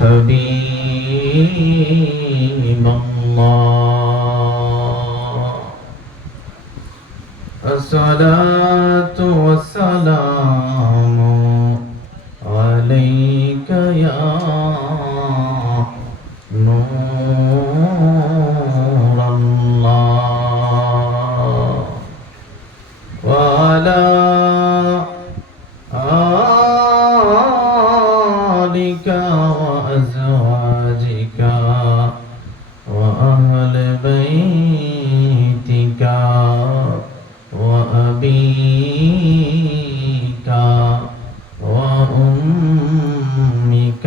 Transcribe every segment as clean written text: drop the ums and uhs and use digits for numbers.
حبيب الله الصلاة والسلام عليك يا نور الله وعلى آلك وأزواجك وأهل بيتك وأبيك وأمك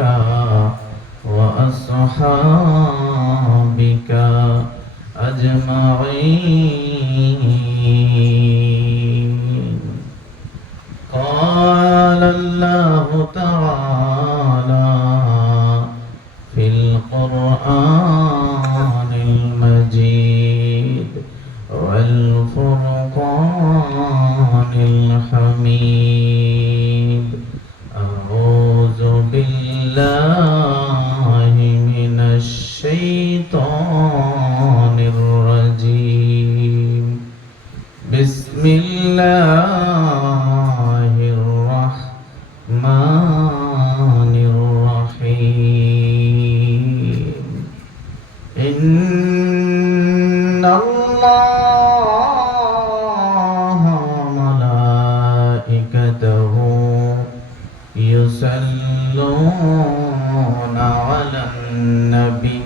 وأصحابك أجمعين. قال الله تعالى في القرآن المجيد والفرقان الحميد: أعوذ بالله من الشيطان الرجيم. بسم الله الرحمن الرحيم. إن الله وملائكته يصلون على النبي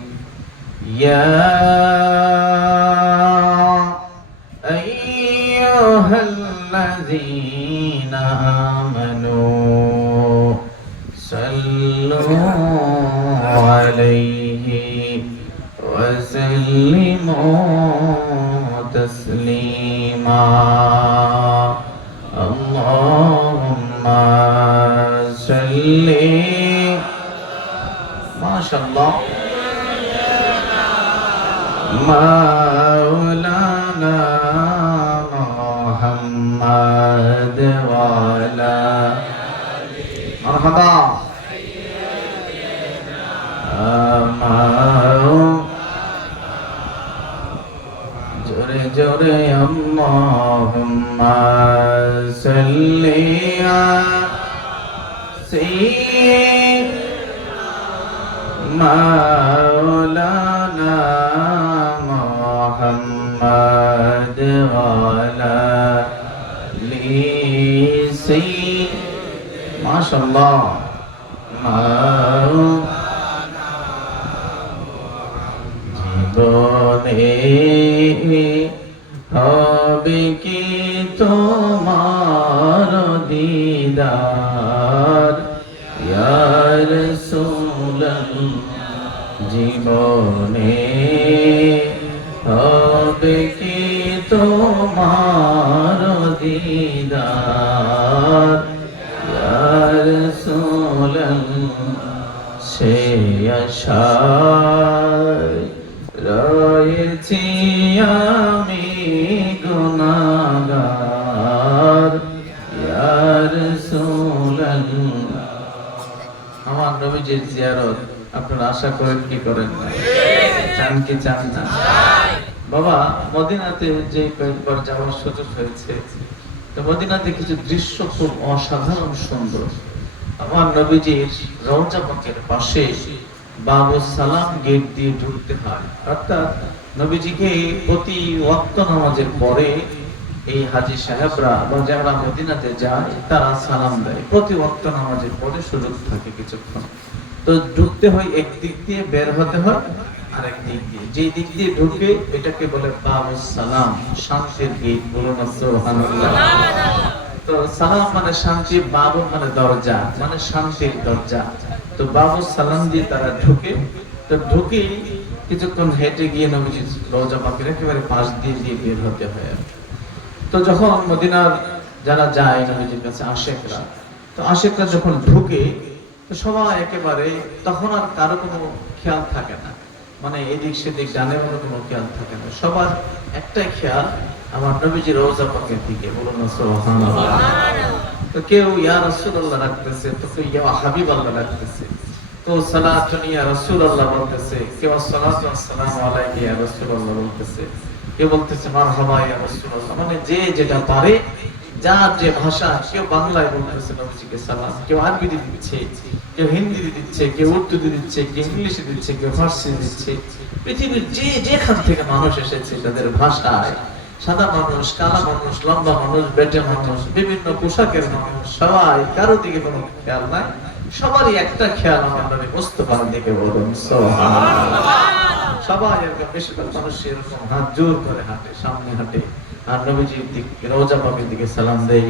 يا أيها الذين آمنوا صلوا عليه وسلموا تسليما. اللهم صل ما شاء الله مولانا محمد وعلى مرحبا جوري جوري اللهم صل على سيدنا مولانا محمد وعلى ما شاء الله জীবনে হবে কি তোমার দিদার ইয়া রাসূলুল্লাহ। জীবনে হবে কি তোমার দিদার ইয়া রাসূলুল্লাহ। সে আশায় রয়েছি আমি গুনাহগার ইয়া রাসূলুল্লাহ। আমার নবীজির জিয়ারত আপনারা আশা করেন কি করেন না? চান কি চান না? বাবা, মদিনাতে যে কয়েকবার যাওয়ার সুযোগ হয়েছে, তো মদিনাতে কিছু দৃশ্য খুব অসাধারণ সুন্দর। আমার নবীজির রওজা পাকের পাশে বাবু সালাম গেট দিয়ে ঢুকতে হয়, অর্থাৎ নবীজিকে প্রতি ওয়াক্ত নামাজের পরে এই হাজী সাহেবরা বা যারা মদিনাতে যায় তারা সালাম দেয়। প্রতি ওয়াক্ত নামাজের পরে সুযোগ থাকে কিছুক্ষণ, তো ঢুকতে হয় একদিক দিয়ে, বের হতে হয় আরেক দিক দিয়ে। যে দিক দিয়ে ঢুকে এটাকে বলে বাবু সালাম, শান্তির গেট। বলুন সুবহানাল্লাহ। তো সালাম মানে শান্তি, বাবু মানে দরজা, মানে শান্তির দরজা। তো বাবু সালাম দিয়ে তারা ঢুকে, তো ঢুকে কিছুক্ষণ হেঁটে গিয়ে নবীজি রওজা পাকের একেবারে পাশ দিয়ে দিয়ে বের হতে হয়। তো যখন মদিনার যারা যায় নবীজির কাছে আশেকরা, তো আশেকরা যখন ঢুকে তো সবাই একেবারে তখন আর কারো কোনো খেয়াল থাকে না, মানে এদিক সেদিক ডানে বামে কোনো খেয়াল থাকে না। সবার একটাই খেয়াল আমার নবীজি রওজা পাকের দিকে। বলুন সুবহানাল্লাহ। তো কেউ ইয়া রাসূলুল্লাহ রাখতেছে, তো কেউ ইয়া হাবিবাল্লাহ রাখতেছে, তো সালাতুন ইয়া রাসূলুল্লাহ বলতেছে, কেউ আসসালাতু ওয়াসসালামু আলাইকা ইয়া রাসূলুল্লাহ বলতেছে, কেউ বলতেছে মারহাবা ইয়া রাসূলুল্লাহ। মানে যে যেটা পারে, যার যে ভাষা, কেউ বাংলায় বলতেছে নবীজিকে সালাম, কেউ আরবিতে দিচ্ছে, কেউ হিন্দিতে দিচ্ছে, কেউ উর্দুতে দিচ্ছে, কেউ ইংলিশে দিচ্ছে, কেউ ফার্সি দিচ্ছে। পৃথিবীর যে যেখান থেকে মানুষ এসেছে তাদের ভাষায়, সাদা মানুষ, কালা মানুষ, লম্বা মানুষ, বেটে মানুষ, বিভিন্ন পোশাকের মানুষ, সবাই কারো দিকে কোনো খেয়াল নাই, সবারই একটা খেয়াল আমার নবী মুস্তাফার দিকে। বলুন সুবহানাল্লাহ। সবাই এরকম, বেশিরভাগ মানুষ এরকম হাত জোর করে হাঁটে, সামনে হাঁটে, আর নবীজির দিকে, রওজা পাকের দিকে সালাম দেয়।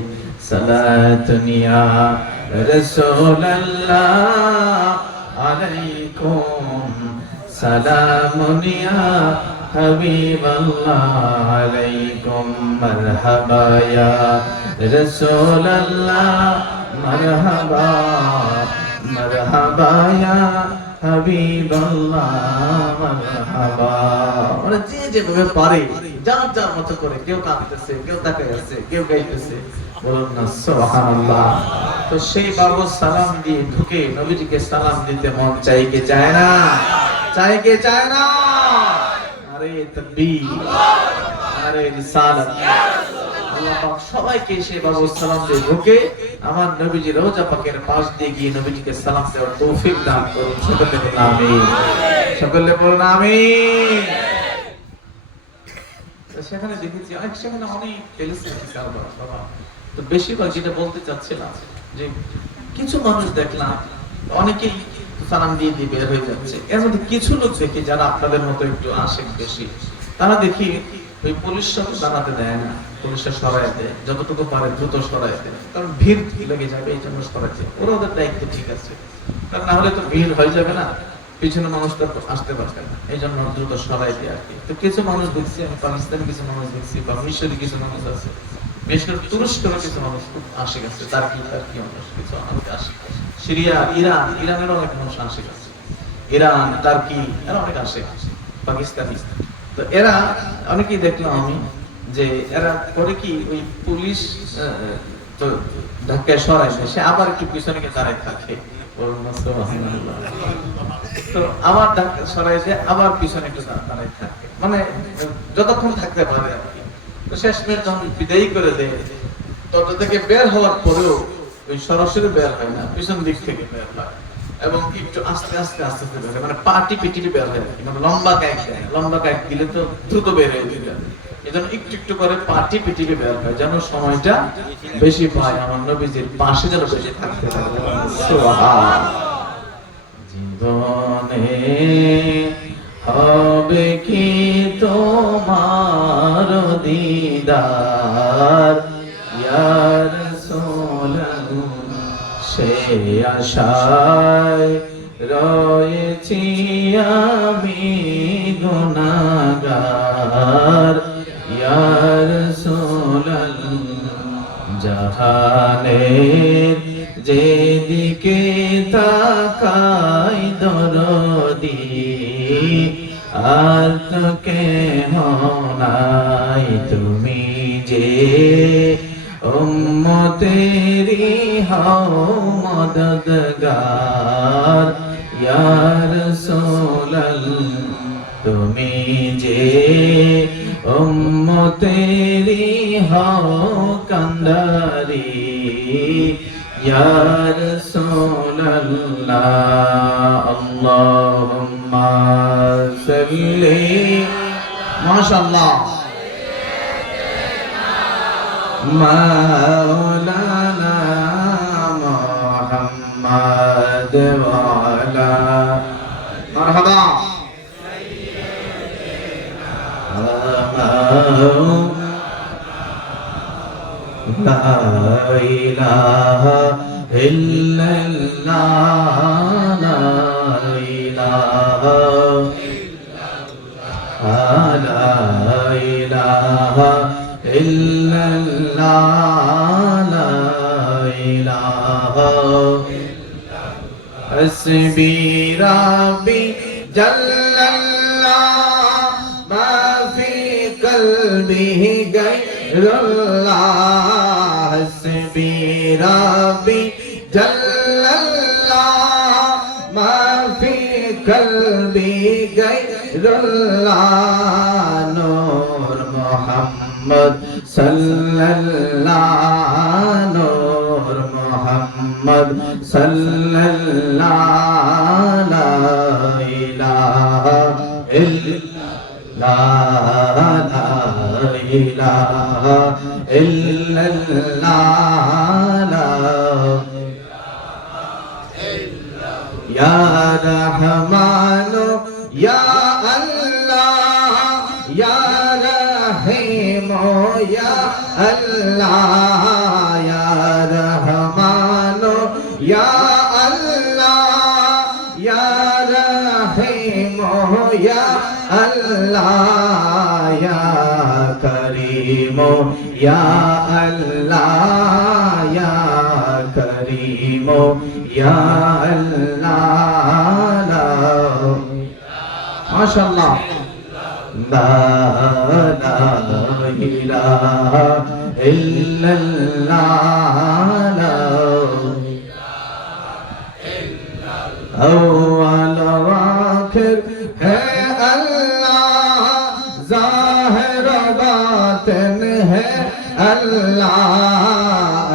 সালাতুন ইয়া রাসূলুল্লাহ আলাইকুম, সালামুন ইয়া হাবিবাল্লাহ আলাইকুম, মারহাবা ইয়া রাসূলুল্লাহ, মারহাবা মারহাবা ইয়া হাবিবাল্লাহ, মারহাবা। মানে যে যেভাবে পারে, যার যার মতো করে, কেউ কাঁদতেছে, কেউ তাকায় আছে, কেউ গাইতেছে। বলুন না সুবহানাল্লাহ। তো সেই বাবু সালাম দিয়ে ঢুকে নবীজিকে সালাম দিতে মন চাই কি চায় না? চাই কি চায় না? আরে তাকবীর, আরে রিসালাত। আল্লাহ পাক সবাইকে সেই বাবু সালাম দিয়ে ঢুকে আমার নবীজি রওজা পাকের পাশ দিয়ে গিয়ে নবীজিকে সালাম দেওয়ার তৌফিক দান করুন। সকলে বলুন আমিন, সকলে বলুন আমিন। সেখানে দেখেছি সেখানে অনেক কারবার বাবা। তো বেশিরভাগ যেটা বলতে চাচ্ছিলাম যে কিছু মানুষ দেখলাম অনেকেই সালাম দিয়ে দিয়ে বের হয়ে যাচ্ছে। এর মধ্যে কিছু লোক দেখি যারা আপনাদের মতো একটু আশেক বেশি, তারা দেখি ওই পুলিশ সাথে দাঁড়াতে দেয় না, পুলিশে সরাই দেয়, যতটুকু পারে দ্রুত সরাই দেয়, কারণ ভিড় লেগে যাবে এই জন্য সরাইছে। ওরা ওদের দায়িত্ব ঠিক আছে, কারণ না হলে তো ভিড় হয়ে যাবে না, পিছনে মানুষ তো আসতে পারবে না, এই জন্য দ্রুত সরাই দিয়ে আর কি। তো কিছু মানুষ দেখছি, আমি পাকিস্তানি কিছু মানুষ দেখছি, বা মিশরি কিছু মানুষ আছে, বিশেষ করে তুরস্কের কিছু মানুষ খুব আশিক আছে, তার কি মানুষ কিছু অনেক আশিক, সিরিয়া, ইরানের অনেক মানুষ আশিক আছে, ইরান, টার্কি, এরা অনেক আশিক, পাকিস্তানি। তো এরা অনেকেই দেখলাম আমি যে এরা করে কি, ওই পুলিশ তো ধাক্কায় সরাই দেয়, সে আবার একটু পিছনে গিয়ে দাঁড়ায় থাকে। তো আমার ধাক্কা সরাই দেয়, আবার পিছনে একটু দাঁড়ায় থাকে, মানে যতক্ষণ থাকতে পারে আর কি। তো শেষমেশ যখন বিদায়ী করে দেয়, তত থেকে বের হওয়ার পরেও ওই সরাসরি বের হয় না, পিছন দিক থেকে বের হয়, এবং একটু আস্তে আস্তে আস্তে আস্তে বের হয়, মানে পাটি পিটিয়ে বের হয়, মানে লম্বা কায়েক দেয়, লম্বা কায়েক দিলে তো দ্রুত বের হয়ে যায়, এজন্য একটু একটু করে পাটি পিটিয়ে বের হয়, যেন সময়টা বেশি পায়, আমার নবীজির পাশে যেন বেশি থাকতে পারে। সুবহান। জীবনে হবে কি তোমার দিদার ইয়া রাসূলুল্লাহ, সে আশায় রয়েছি আমি গুনাহগার ইয়া রাসূলুল্লাহ, জাহানের যেদিকে তাকাই দরদি আর তো কেহ নাই, তুমি যে উম্মতেরি হও মদদগার ইয়া রাসূলুল্লাহ, তুমি যে উম্মতেরি হও কান্দারি ইয়া রাসূলুল্লাহ। আল্লাহুম্মা সাল্লি, মাশাআল্লাহ, মাওলানা মুহাম্মদ ওয়া আলা মারহাবা লা ইলাহা ইল্লাল্লাহ, লা ইলাহা ইল্লাল্লাহ, লা ইলাহা ইল্লাল্লাহ, লা ইলাহা ইল্লাল্লাহ, হাসবি রাব্বি জাল্লাল্লাহ, মা ফি কলবিহি গায়রুল্লাহ, حسبي ربي جل الله ما في قلبي غير الله نور محمد صلى الله نور محمد صلى الله لا إله إلا لا إله إلا الله يا رحمن يا الله يا رحيم يا الله يا رحمن يا الله يا رحيم يا الله يا كريم يا الله يا كريم يا الله ما شاء الله لا إله إلا الله أول وآخر ہے اللہ ظاہر باطن ہے اللہ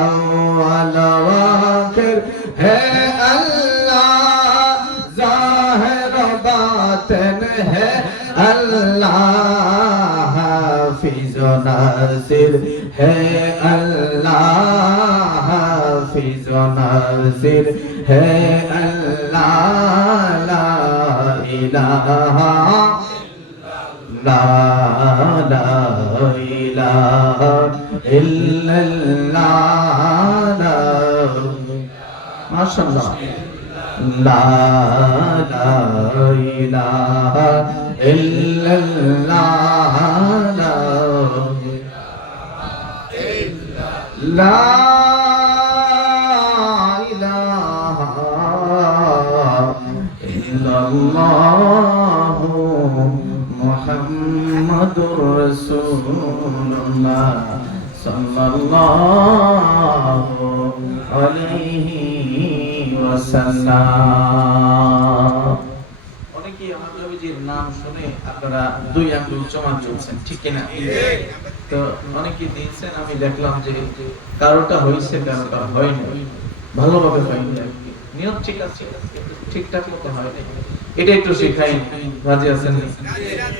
اول وآخر ہے اللہ ظاہر باطن ہے اللہ حافظ و ناصر ہے اللہ حافظ و ناصر ہے اللہ لا الہ لا الہ الا اللہ ماشاءاللہ لا الہ الا اللہ لا মুহাম্মাদুর রাসূলুল্লাহ সাল্লাল্লাহু আলাইহি ওয়াসাল্লাম। অনেকেই আমার নবীজির নাম শুনে আপনারা দুই আঙ্গুল চমা চলছেন, ঠিক কিনা? তো অনেকেই দিয়েছেন, আমি দেখলাম যে কারোটা হয়েছে কারোটা হয়নি, ভালোভাবে হয়নি, নিয়ম ঠিক আছে, ঠিকঠাক মতো হয় নাই, এটা একটু শিখাই রাজি আছেন?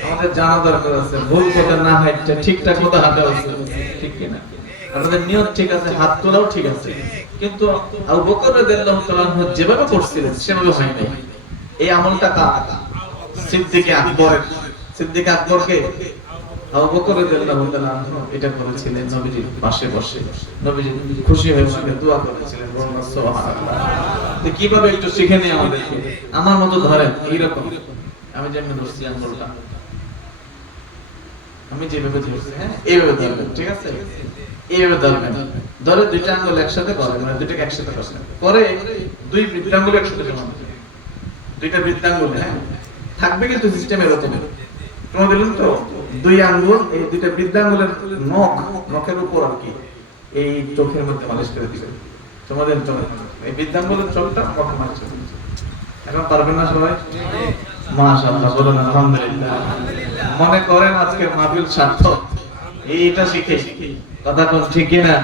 আমাদের জানা দরকার আছে, ভুল কথা না হাঁটতে ঠিকঠাক মতো হাঁটা উচিত, ঠিক কি না? আমাদের নিয়ত ঠিক আছে, হাত তোলাও ঠিক আছে, কিন্তু আবু বকর রাদিয়াল্লাহু তাআলা যেভাবে করছিলেন সেভাবে হয় নাই। এই আমলটা কার? সিদ্দিক আকবরের। সিদ্দিক আকবরকে আবু বকর রাদিয়াল্লাহু তাআলা এটা করেছিলেন নবীজির পাশে বসে, নবীজি খুশি হয়ে ওনাকে দোয়া করেছিলেন, বললেন সুবহানাল্লাহ। তো কিভাবে একটু শিখে নিই আমাদেরকে, আমার মতো ধরেন এইরকম, আমি যেমন ধরছি আঙ্গুলটা, আমি যেভাবে ধরছি, হ্যাঁ এইভাবে ধরবেন, ঠিক আছে? এইভাবে ধরবেন, ধরে দুইটা আঙ্গুল একসাথে করেন, মানে দুইটাকে একসাথে করেন, করে দুই বৃদ্ধাঙ্গুল একসাথে জমা দিবেন, দুইটা বৃদ্ধাঙ্গুল, হ্যাঁ থাকবে কিন্তু সিস্টেম এরকম। তোমার দিলেন তো দুই আঙ্গুল, এই দুইটা বৃদ্ধাঙ্গুলের নখের উপর আর কি এই চোখের মধ্যে মালিশ করে দিবেন, তোমাদের এই বৃদ্ধাঙ্গুলের চোখটা নখে মালিশ করে দিবেন। এখন পারবেন না সবাই? মাশাআল্লাহ, বলুন আলহামদুলিল্লাহ। মনে করেন আজকের মাহফিল সার্থক, এইটা শিখে কথা কোন, ঠিক কিনা?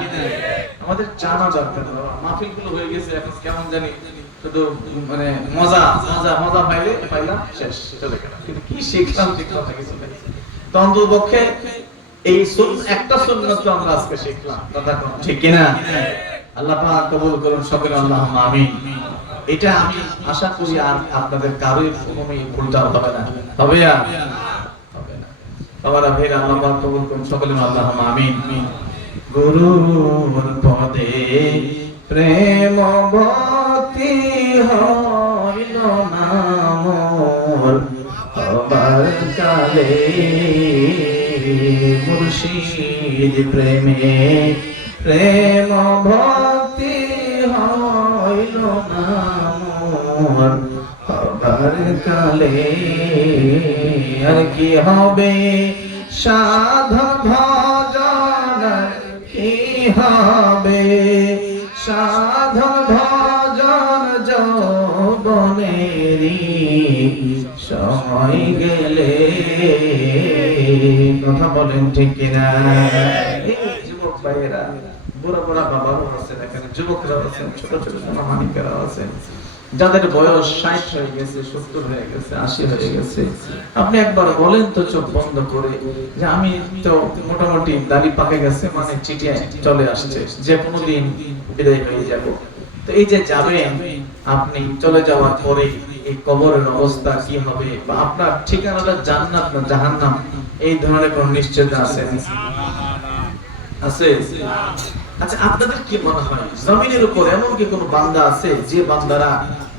আমাদের জানা দরকার, মাহফিল গুলো হয়ে গেছে এখন কেমন জানি শুধু মানে মজা মজা মজা পাইলাম শেষ, চলে গেল, কিন্তু কি শিখলাম শিখলাম না কিছু নাই। তো অন্ততপক্ষে এই একটা সুন্নাত তো আমরা আজকে শিখলাম, কথা কোন, ঠিক কিনা? আল্লাহ পাক কবুল করুন সকলে, আল্লাহুম্মা আমিন। এটা আমি আশা করি আর আপনাদের কারোর কোনো ভুলটা হবে না, হবে না, হবে না। সবার ভাইরা আল্লাহ পাক কবুল করুন সকলে, আল্লাহুম্মা আমিন। গুরুর পদে প্রেম ভক্তি হইল না মোর, হবার কালে মুর্শিদ প্রেমে প্রেম ভক্তি হইল না মোর, হবার কালে আর কি হবে সাধন ভজন, কি হবে দেরি সময় গেলে, কথা বলেন ঠিক কিনা? এই যুবক ভাইয়েরা, বুড়া বুড়া বাবাও আছেন এখানে, যুবকরা আছেন, ছোট ছোট মানিকেরা আছেন, যাদের বয়স 60 হয়ে গেছে, 70 হয়ে গেছে, 80 হয়ে গেছে। আপনি একবার বলেন তো চোখ বন্ধ করে যে আমি তো মোটামুটি দাড়ি পাকে গেছে, মানে চিঠিয়ে চলে আসছে, যে কোনো দিন বিদায় হয়ে যাব। তো এই যে যাবেন, আপনি চলে যাওয়ার পরে এই কবরের অবস্থা কি হবে, বা আপনার ঠিকানাটা জান্নাত না জাহান্নাম, এই ধরনের কোন নিশ্চয়তা আছে? আছে? আচ্ছা, আপনাদের কি মনে হয় জমিনের উপর এমন কি কোন বান্দা আছে যে বান্দারা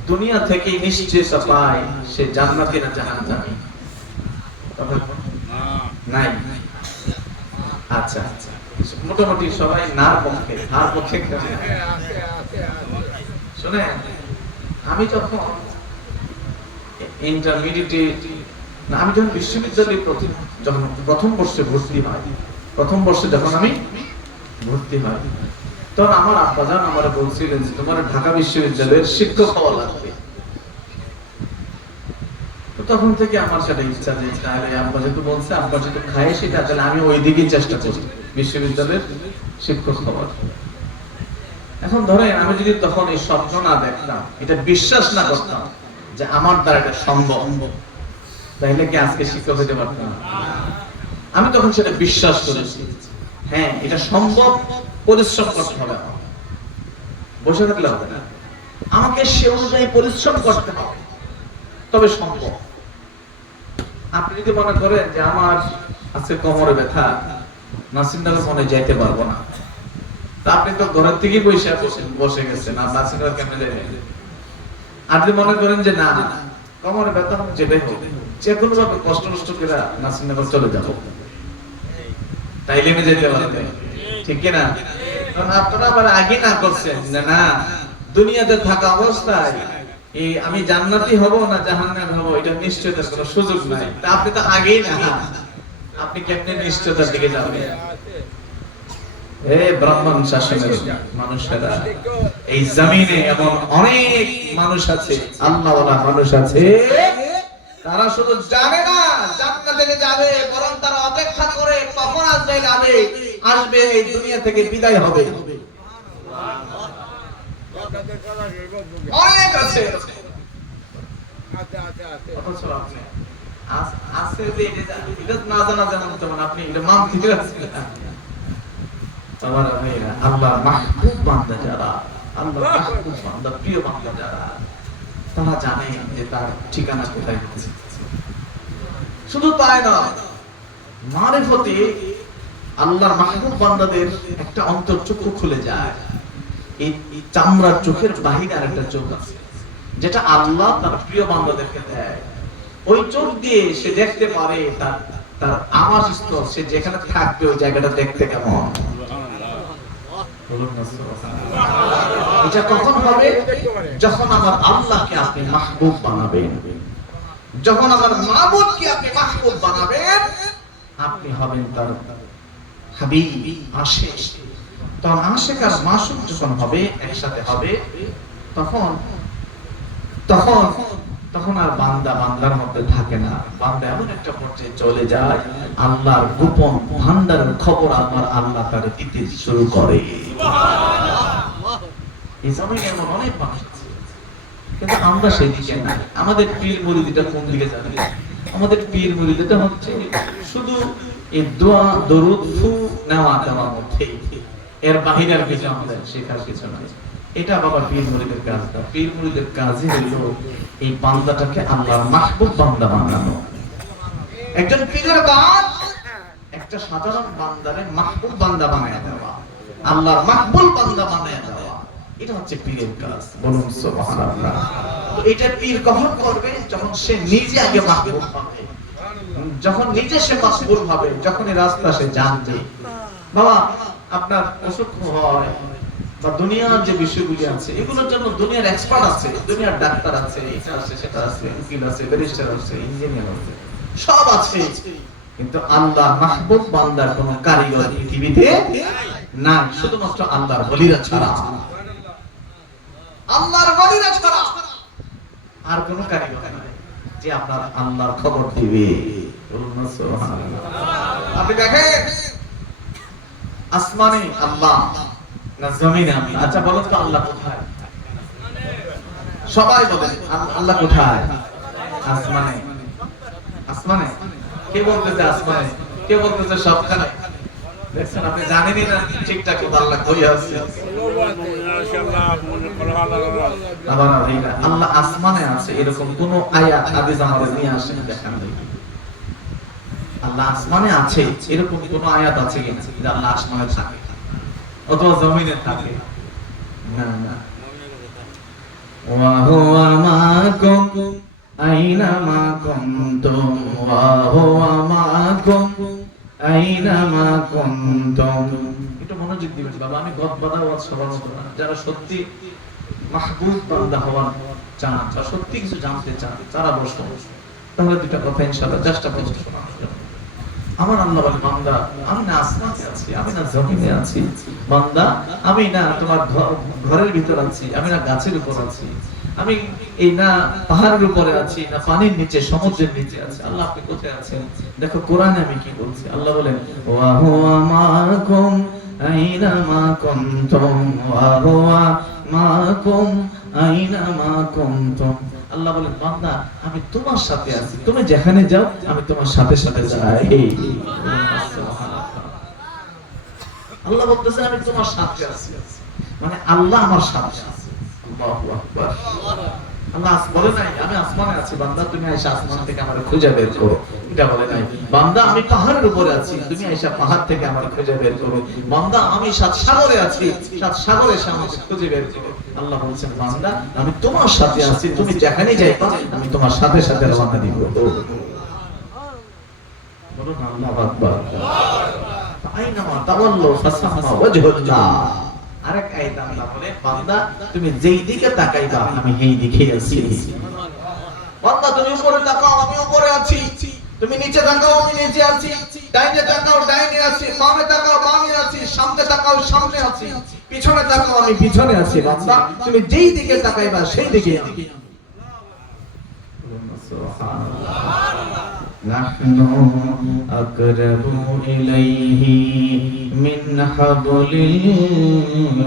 দুনিয়া থেকে নিশ্চয়তা পায় সে জান্নাতি না জাহান্নামী? নাই। আচ্ছা আচ্ছা, মোটামুটি সবাই নার পক্ষে, হার পক্ষে। শুনেন, আমি যখন ইন্টারমিডিয়েটে, আমি যখন বিশ্ববিদ্যালয়ে প্রথম বর্ষে ভর্তি হয়, প্রথম বর্ষে যখন আমি ভর্তি হয়, তখন আমার আব্বাজান আমারে বলছিলেন যে তোমার ঢাকা বিশ্ববিদ্যালয়ের শিক্ষক হওয়া লাগবে। তো তখন থেকে আমার সেটা ইচ্ছা যে তাহলে আব্বা যেহেতু বলছে, আব্বা যেহেতু খায় সেটা, তাহলে আমি ওই দিকেই চেষ্টা করি বিশ্ববিদ্যালয়ের শিক্ষক হওয়ার। এখন ধরেন আমি যদি তখন এই স্বপ্ন না দেখতাম, এটা বিশ্বাস না করতাম যে আমার দ্বারা এটা সম্ভব, তাহলে কি আজকে শিক্ষক হতে পারতাম না? আমি তখন সেটা বিশ্বাস করেছি, হ্যাঁ এটা সম্ভব, পরিশ্রম করতে হবে, বসে থাকলে হবে না, আমাকে সে অনুযায়ী পরিশ্রম করতে হবে, তবে সম্ভব। আপনি যদি মনে করেন যে আমার আজকে কোমরে ব্যথা, নাসিরনগর মনে যাইতে পারবো না, তা আপনি তো ঘরের থেকেই বসে গেছেন, আর নাসিরনগর কেমনে যাবেন? আর যদি মনে করেন যে না কোমরে ব্যথা যেটাই হোক, যে কোনো ভাবে কষ্ট করে নাসিরনগর চলে যাবো, তাইলে আমি যেতে পারবেন, ঠিক কিনা? কারণ আপনারা আবার আগে না করছেন যে না দুনিয়াতে থাকা অবস্থায় এই আমি জান্নাতি হব না জাহান্নামী হব এটা নিশ্চয়তার কোনো সুযোগ নাই। তা আপনি তো আগেই না, আপনি কেমনে নিশ্চয়তার দিকে যাবেন? ব্রাহ্মণ শাসনের মানুষেরা, এই জমিনে এমন অনেক মানুষ আছে, আল্লাহওয়ালা মানুষ আছে, তারা শুধু জানে না জান্নাতে যাবে, বরং তারা অপেক্ষা করে কখন আসবে এই দুনিয়া থেকে বিদায় হবে। অনেক আছে, আছে যে এটা না জানা যেমন আপনি এটা মান ঠিক রাখছেন। আমার ভাইরা, আল্লাহর মাহবুব বান্দা যারা, আল্লাহর মাহবুব বান্দা, প্রিয় বান্দা যারা, তারা জানে যে তার ঠিকানা কোথায় হচ্ছে। শুধু তাই না, মারিফতে আল্লাহর মাহবুব বান্দাদের একটা অন্তর্চক্ষু খুলে যায়। এই চামড়ার চোখের বাহিরে আরেকটা চোখ আছে, যেটা আল্লাহ তার প্রিয় বান্দাদেরকে দেয়। ওই চোখ দিয়ে সে দেখতে পারে তার আবাসস্থল, সে যেখানে থাকবে ওই জায়গাটা দেখতে কেমন। এটা কখন হবে? যখন আমার আল্লাহকে আপনি মাহবুব বানাবেন, যখন আমার মাবুদকে আপনি মাহবুব বানাবেন, আপনি হবেন তার হাবিব, আশিক। তখন আশিক আর মাশুক যখন হবে, একসাথে হবে, তখন আর বান্দা বান্দার মধ্যে থাকে না। বান্দা এমন একটা পর্যায়ে চলে যায়, আল্লাহর গোপন ভান্ডারের খবর আমার আল্লাহ তারে দিতে শুরু করে। এই জমিনে এমন অনেক মানুষ আছে, কিন্তু আমরা সেই দিকে না। আমাদের পীর মুরিদিটা কোন দিকে জানেন? আমাদের পীর মুরিদিটা হচ্ছে শুধু এই দোয়া দরুদ ফু নেওয়া দেওয়ার মধ্যে, এর বাহিরে আর কিছু আমাদের শেখার কিছু নাই। এটা বাবা পীর মুরিদের কাজ না। পীর মুরিদের কাজই হলো এই বান্দাটাকে আল্লাহর মাহবুব বান্দা বানানো। একজন পীরের কাজ একটা সাধারণ বান্দারে মাহবুব বান্দা বানায় দেওয়া, আল্লাহর মাহবুব বান্দা বানায় দেওয়া, এটা হচ্ছে পীরের কাজ। বলুন সুবহানাল্লাহ। তো এটা পীর কখন করবে? যখন সে নিজে আগে মাহবুব হবে, যখন নিজে সে মাহবুব হবে, যখন এই রাস্তা সে জানবে। বাবা আপনার অসুখ হয় বা দুনিয়ার যে বিষয়গুলি আছে, এগুলোর জন্য দুনিয়ার এক্সপার্ট আছে, দুনিয়ার ডাক্তার আছে, এটা আছে, সেটা আছে, উকিল আছে, ব্যারিস্টার আছে, ইঞ্জিনিয়ার আছে, সব আছে, কিন্তু আল্লাহ মাহবুব বান্দার কোন কারিগর পৃথিবীতে না, শুধুমাত্র আল্লাহর ওলিরা ছাড়া। আল্লাহর ওলিরা ছাড়া আর কোনো কারিগর নাই যে আপনার আল্লাহর খবর দিবে। বলুন না সুবহানাল্লাহ। আপনি দেখেন আসমানে আল্লাহ না জমিনে আল্লাহ? আচ্ছা বলুন তো আল্লাহ কোথায়? সবাই বলেন আল্লাহ কোথায়? আসমানে। আসমানে? কে বলতেছে আসমানে? কে বলতেছে সবখানে? দেখছেন আপনি জানেনই না ঠিকঠাক আল্লাহ কই আছে। আবার আল্লাহ আসমানে আছে এরকম কোন আয়াত হাদিস আমাদের নিয়ে আসেন দেখান দেখি। আল্লাহ আসমানে আছে এরকম কোন আয়াত আছে কিনা যে আল্লাহ আসমানে থাকে অথবা জমিনে থাকে? না না। ওয়া হুয়া মাকুম আইনামা কুনতুম ওয়া হুয়া মাকুম আইনামা কুনতুম। একটু মনোযোগ দিবেন বাবা, আমি গদবাদা ওয়াজ সবার মতো না। যারা সত্যি মাহবুব বান্দা হওয়ার চান, যারা সত্যি কিছু জানতে চান, তারা বসুন। তাহলে দুটা কথা ইনশাআল্লাহ চেষ্টা করব শোনার জন্য। আমার আল্লাহ বলে বান্দা আমি না আসমানে আছি, আমি না জমিনে আছি। বান্দা আমি না তোমার ঘরের ভিতর আছি, আমি না গাছের উপর আছি, আমি এই না পাহাড়ের উপরে আছি, না পানির নিচে সমুদ্রের নিচে আছি। আল্লাহ আপনি কোথায় আছেন? দেখো কোরআনে আমি কি বলছি। আল্লাহ বলেন ওয়া হুয়া মাকুম আইনামা কুনতুম ওয়া হুয়া মাকুম আইনামা কুনতুম। আল্লাহ বলেন বান্দা আমি তোমার সাথে আছি, তুমি যেখানে যাও আমি তোমার সাথে সাথে যাই। আল্লাহ বলতেছেন আমি তোমার সাথে আছি, মানে আল্লাহ আমার সাথে আছে। আল্লাহু আকবার। আল্লাহ বলে নাই আমি আসমানে আছি বান্দা তুমি আয়েশা আসমান থেকে আমারে খুঁজে বের করো, এটা বলে নাই। বান্দা আমি পাহাড়ের উপরে আছি, তুমি আয়েশা পাহাড় থেকে আমারে খুঁজে বের করো। বান্দা আমি সাত সাগরে আছি, সাত সাগরে এসে আমাকে খুঁজে বের করো। আল্লাহ বলছেন বান্দা আমি তোমার সাথে আছি, তুমি যেখানে যাইবা আমি তোমার সাথে সাথে রওনা দিব। বলুন আল্লাহু আকবার। আইনামা তাওয়াল্লু ফাসাম্মা ওয়াজহুল্লাহ। আরেক আয়াত আল্লাহ বলে বান্দা তুমি যেই দিকে তাকাইবা আমি সেই দিকে আছি। বান্দা তুমি উপরে তাকাও আমি উপরে আছি, তুমি নিচে তাকাও আমি নিচে আছি, ডাইনে তাকাও ডাইনে আছি, বামে তাকাও বামে আছি, সামনে তাকাও সামনে আছি, পিছনে তাকাও আমি পিছনে আছি। বান্দা তুমি যেই দিকে তাকাইবা সেই দিকে আমি। সুবহানাল্লাহ। নাহনু আকরাবু ইলাইহি মিন হাবলিল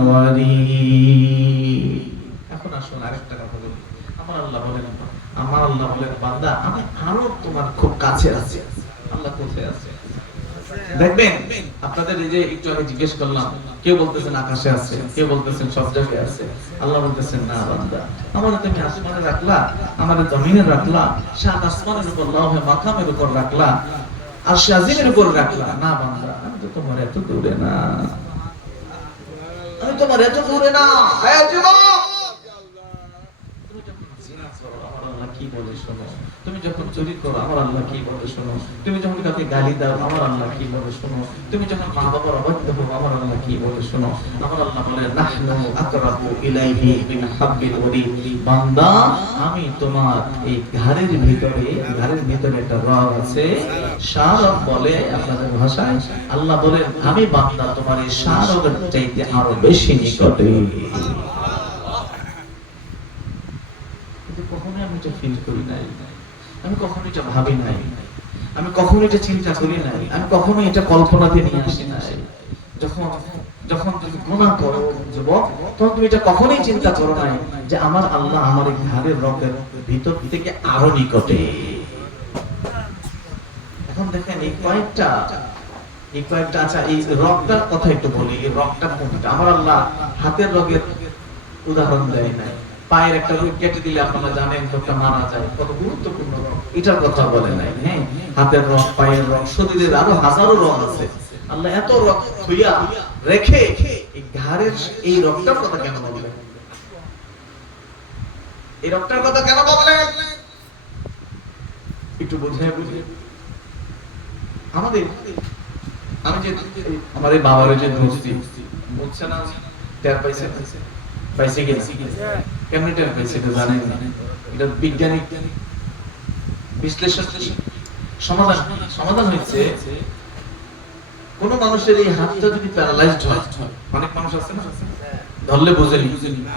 ওয়ারিদ। এখন আসুন আরেকটা কথা বলি। আমার আল্লাহ বলেন বান্দা আমি আরো তোমার খুব কাছে আছি। আল্লাহ কোথায় আছে দেখবেন আপনাদের এই যে একটু আগে জিজ্ঞেস করলাম, কেউ বলতেছেন আকাশে আছে, কেউ বলতেছেন সব জায়গায় আছে। আল্লাহ বলতেছেন না বান্দা আমারে তুমি আসমানে রাখলা, আমারে জমিনে রাখলা, সাত আসমানের উপর লাউহে মাকামের উপর রাখলা, আর শাজিমের উপর রাখলা। না বান্দা আমি তো তোমার এত দূরে না, আমি তোমার এত দূরে না। হে যুবক তুমি যখন জিনা করো আমার আল্লাহ কি বলে শোনো, তুমি যখন চুরি করো আমার আল্লাহ কি বলে শোনো, তুমি যখন কাউকে গালি দাও আমার আল্লাহ কি বলে শোনো, তুমি যখন মা বাবার অবাধ্য হও আমার আল্লাহ কি বলে শোনো। আমার আল্লাহ বলে নাহনু আকরাবু ইলাইহি মিন হাবলিল ওয়ারিদ। বান্দা আমি তোমার এই ঘাড়ের ভিতরে একটা রগ আছে, শারব বলে আপনাদের ভাষায়। আল্লাহ বলেন আমি বান্দা তোমার এই শারবের চাইতে আরো বেশি নিকটে। কিন্তু কখনো আমি এটা ফিল করি নাই, আমি কখনো এটা ভাবি নাই, আমি কখনো এটা চিন্তা করি নাই, আমি কখনো এটা কল্পনাতে নিয়ে আসি নাই। যখন তুমি গুনাহ করো যুবক, তখন তুমি এটা কখনোই চিন্তা করো নাই যে আমার আল্লাহ আমার এই ঘাড়ের রগের ভিতর থেকে আরো নিকটে। এখন দেখেন এই কয়েকটা আচ্ছা এই রগটার কথা একটু বলি। এই রগটা কোনটা? আমার আল্লাহ হাতের রগের উদাহরণ দেয় নাই, পায়ের একটা রগ কেটে দিলে আপনারা জানেন লোকটা মারা যায়, কত গুরুত্বপূর্ণ রগ, এটার কথা বলে নাই। হ্যাঁ হাতের রগ, পায়ের রগ, শরীরের আরো হাজারো রগ আছে। আল্লাহ এত রগ থুইয়া রেখে এই ঘাড়ের এই রগটার কথা কেন বললেন? এই রগটার কথা কেন বললেন একটু বুঝে আমাদের। আমি যে আমার এই বাবার যে ধরছি বুঝছে না, টের পাইছে কি কেমনে টের পাইছে এটা জানেন না। এটা বিজ্ঞানিক বিশ্লেষণ সমাধান হয়েছে। কোন মানুষের এই হাতটা যদি প্যারালাইজড হয়, অনেক মানুষ আছে না ধরলে বুঝে না,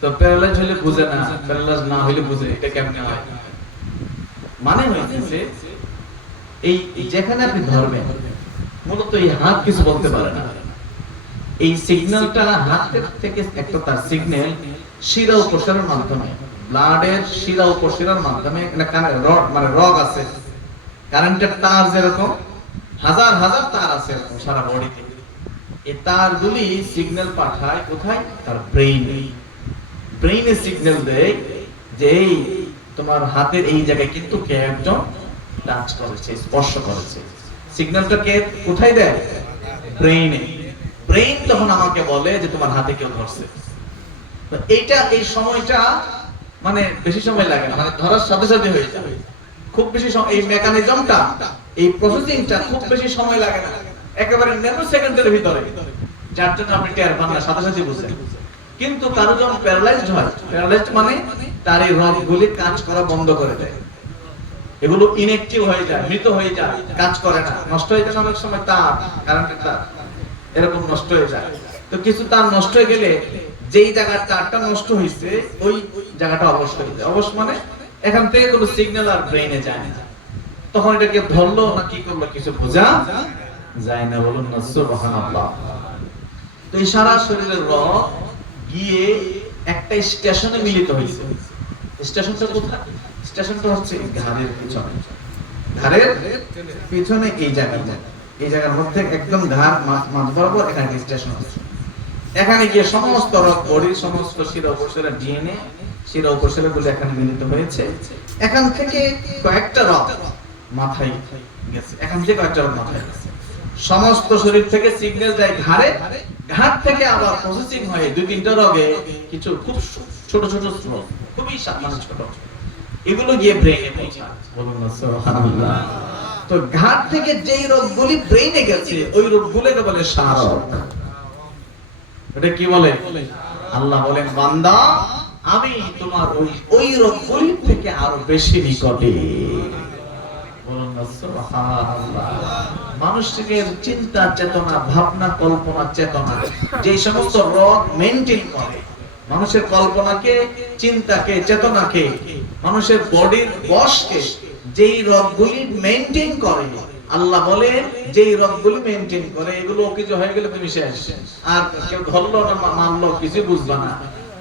তো প্যারালাইজ হলে বুঝে না, প্যারালাইজ না হলে বুঝে, এটা কেমনে হয়? মানে হইতেছে এই যেখানে আপনি ধরবেন, মূলত এই হাত কিছু বলতে পারে না। এই সিগন্যালটা হাতের থেকে একটা তার সিগন্যাল শিরা উপশিরার মাধ্যমে, ব্লাডের শিরা উপশিরার মাধ্যমে, কানে রড মানে রগ আছে, কারেন্টের তার যেরকম হাজার হাজার তার আছে সারা বডিতে, এই তারগুলি সিগন্যাল পাঠায় কোথায়? তার ব্রেইনে। ব্রেইনে সিগন্যাল দেয় যে এই তোমার হাতের এই জায়গায় কিন্তু কে একজন টাচ করেছে, স্পর্শ করেছে। সিগন্যালটা কে কোথায় দেয়? ব্রেইনে। ব্রেইন তখন আমাকে বলে যে তোমার হাতে কেউ ধরছে। তো এইটা এই সময়টা মানে বেশি সময় লাগে না, মানে ধরার সাথে সাথে হয়ে যায়। খুব বেশি সময় এই মেকানিজমটা, এই প্রসেসিংটা খুব বেশি সময় লাগে না, একেবারে ন্যানো সেকেন্ডের ভিতরে, যার জন্য আপনি টের পান না, সাথে সাথে বুঝেন। কিন্তু কারো যখন প্যারালাইজড হয়, প্যারালাইজড মানে তার এই রগগুলি কাজ করা বন্ধ করে দেয়, এগুলো ইনঅ্যাক্টিভ হয়ে যায়, মৃত হয়ে যায়, কাজ করে না, নষ্ট হয়ে যায়। অনেক সময় তার কারেন্টের তার এরকম নষ্ট হয়ে যায়। তো কিছু তার নষ্ট হয়ে গেলে যেই জায়গার তারটা নষ্ট হয়েছে ওই জায়গাটা অবশ হয়ে যায়। অবশ মানে এখান থেকে কোনো সিগন্যাল আর ব্রেইনে যায় না। তখন এটাকে ধরলো না কি করলো কিছু বোঝা যায় না। বলুন না সুবহানাল্লাহ। তো এই সারা শরীরের রগ গিয়ে একটা স্টেশনে মিলিত হয়েছে। স্টেশনটা কোথায়? স্টেশনটা হচ্ছে ঘাড়ের পিছনে। ঘাড়ের পিছনে এই জায়গাটা, এই জায়গার মধ্যে একদম ঘাড় মাঝ বরাবর এখানে স্টেশন আছে। এখানে গিয়ে সমস্ত রগ বডির সমস্ত শিরা উপশিরা ডিএনএ শিরা উপশিরা গুলো এখানে মিলিত হয়েছে। এখান থেকে কয়েকটা রগ মাথায় গেছে, এখান থেকে কয়েকটা রগ মাথায় গেছে। সমস্ত শরীর থেকে সিগন্যাল যায় ঘাড়ে, ঘাড় থেকে আবার প্রসেসিং হয়ে দুই তিনটা রগে কিছু খুব ছোট ছোট রগ, খুবই সামান্য ছোট, এগুলো গিয়ে ব্রেইনে পৌঁছায়। বলুন না সুবহানাল্লাহ। তো ঘাড় থেকে যেই রোগগুলি ব্রেইনে গেছে ওই রোগগুলোকে বলে সারক। এটা কি বলে? আল্লাহ বলেন বান্দা আমি তোমার ওই রোগগুলি থেকে আরো বেশি নিকটে। বলুন না সুবহানাল্লাহ। মানুষের চিন্তা চেতনা, ভাবনা, কল্পনা, চেতনা, যে সমস্ত রোগ মেইনটেইন করে মানুষের কল্পনাকে, চিন্তাকে, চেতনাকে, মানুষের বডির বশকে, যেই রগগুলি মেইনটেইন করে, আল্লাহ বলে যেই রগগুলি মেইনটেইন করে এগুলো কিছু হয়ে গেলে তুমি শেষ, আর কেউ ধরলো না মানলো কিছু বুঝবা না।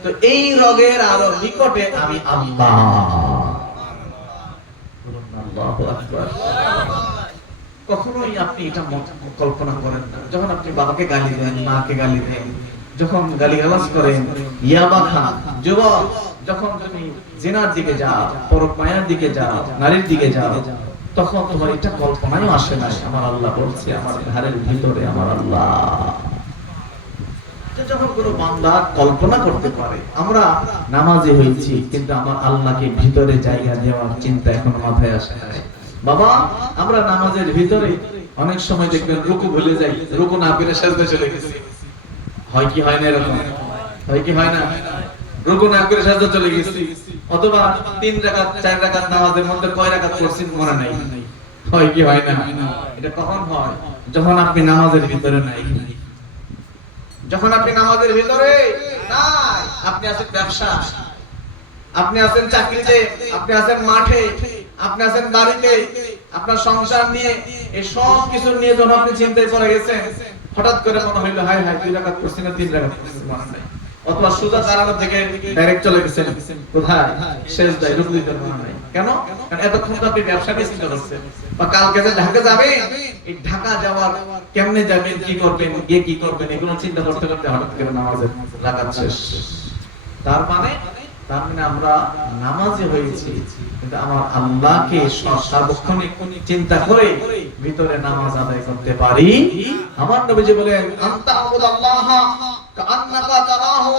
তো এই রগের আরো নিকটে আমি আল্লাহ। আল্লাহু আকবার। কখনোই আপনি এটা কল্পনা করেন না। যখন আপনি বাবাকে গালি দেন, মাকে গালি দেন, যখন গালিগালাজ করেন, ইয়াবা খান, যুবক যখন তুমি জিনার দিকে যাও, পরমায়ার দিকে যাও, নারীর দিকে যাও, তখন তোমার এটা কল্পনায় আসে না আমার আল্লাহ বলছে আমার ঘরের ভিতরে আমার আল্লাহ। যখন কোনো বান্দা কল্পনা করতে পারে আমরা নামাজি হয়েছি কিন্তু আমার আল্লাহকে ভিতরে জায়গা দেওয়ার চিন্তা এখনো মাথায় আসে না। বাবা আমরা নামাজের ভিতরে অনেক সময় দেখবেন রুকু ভুলে যাই, রুকু না পেরে সাজদা চলে গেছি। হয় কি হয় না? এরকম হয় কি হয় না? রুকু না করে সাজদা চলে গেছি, অথবা 3 রাকাত 4 রাকাত নামাজের মধ্যে কয় রাকাত পড়ছেন মনে নাই। হয় কি হয় না? এটা কখন হয়? যখন আপনি নামাজের ভিতরে নাই। যখন আপনি নামাজের ভিতরে নাই, আপনি আছেন ব্যবসা, আপনি আছেন চাকরিতে, আপনি আছেন মাঠে, আপনি আছেন বাড়িতে, আপনার সংসার নিয়ে, এই সব কিছু নিয়ে যখন আপনি চিন্তায় পড়ে গেছেন, হঠাৎ করে মনে হইলো হায় হায় 2 রাকাত পড়ছি না 3 রাকাত পড়ছি মনে নাই, অথবা সুজা দাঁড়ানো থেকে ডাইরেক্ট চলে গেছেন কোথায়? সেজদায়, রুকু দিতে মনে নাই। কেন? কারণ এতক্ষণ তো আপনি ব্যবসা নিয়ে চিন্তা করছেন, বা কালকে যে ঢাকা যাবেন, এই ঢাকা যাওয়ার কেমনে যাবেন, কি করবেন, গিয়ে কি করবেন, এগুলো চিন্তা করতে করতে হঠাৎ করে নামাজের রাকাত শেষ। তার মানে আমরা নামাজি হয়েছি কিন্তু আমার আল্লাহকে সার্বক্ষণিক চিন্তা করে ভিতরে নামাজ আদায় করতে পারি। আমার নবীজি বলেন আনতা আবুদাল্লাহ কাআন্নাকা তারাহু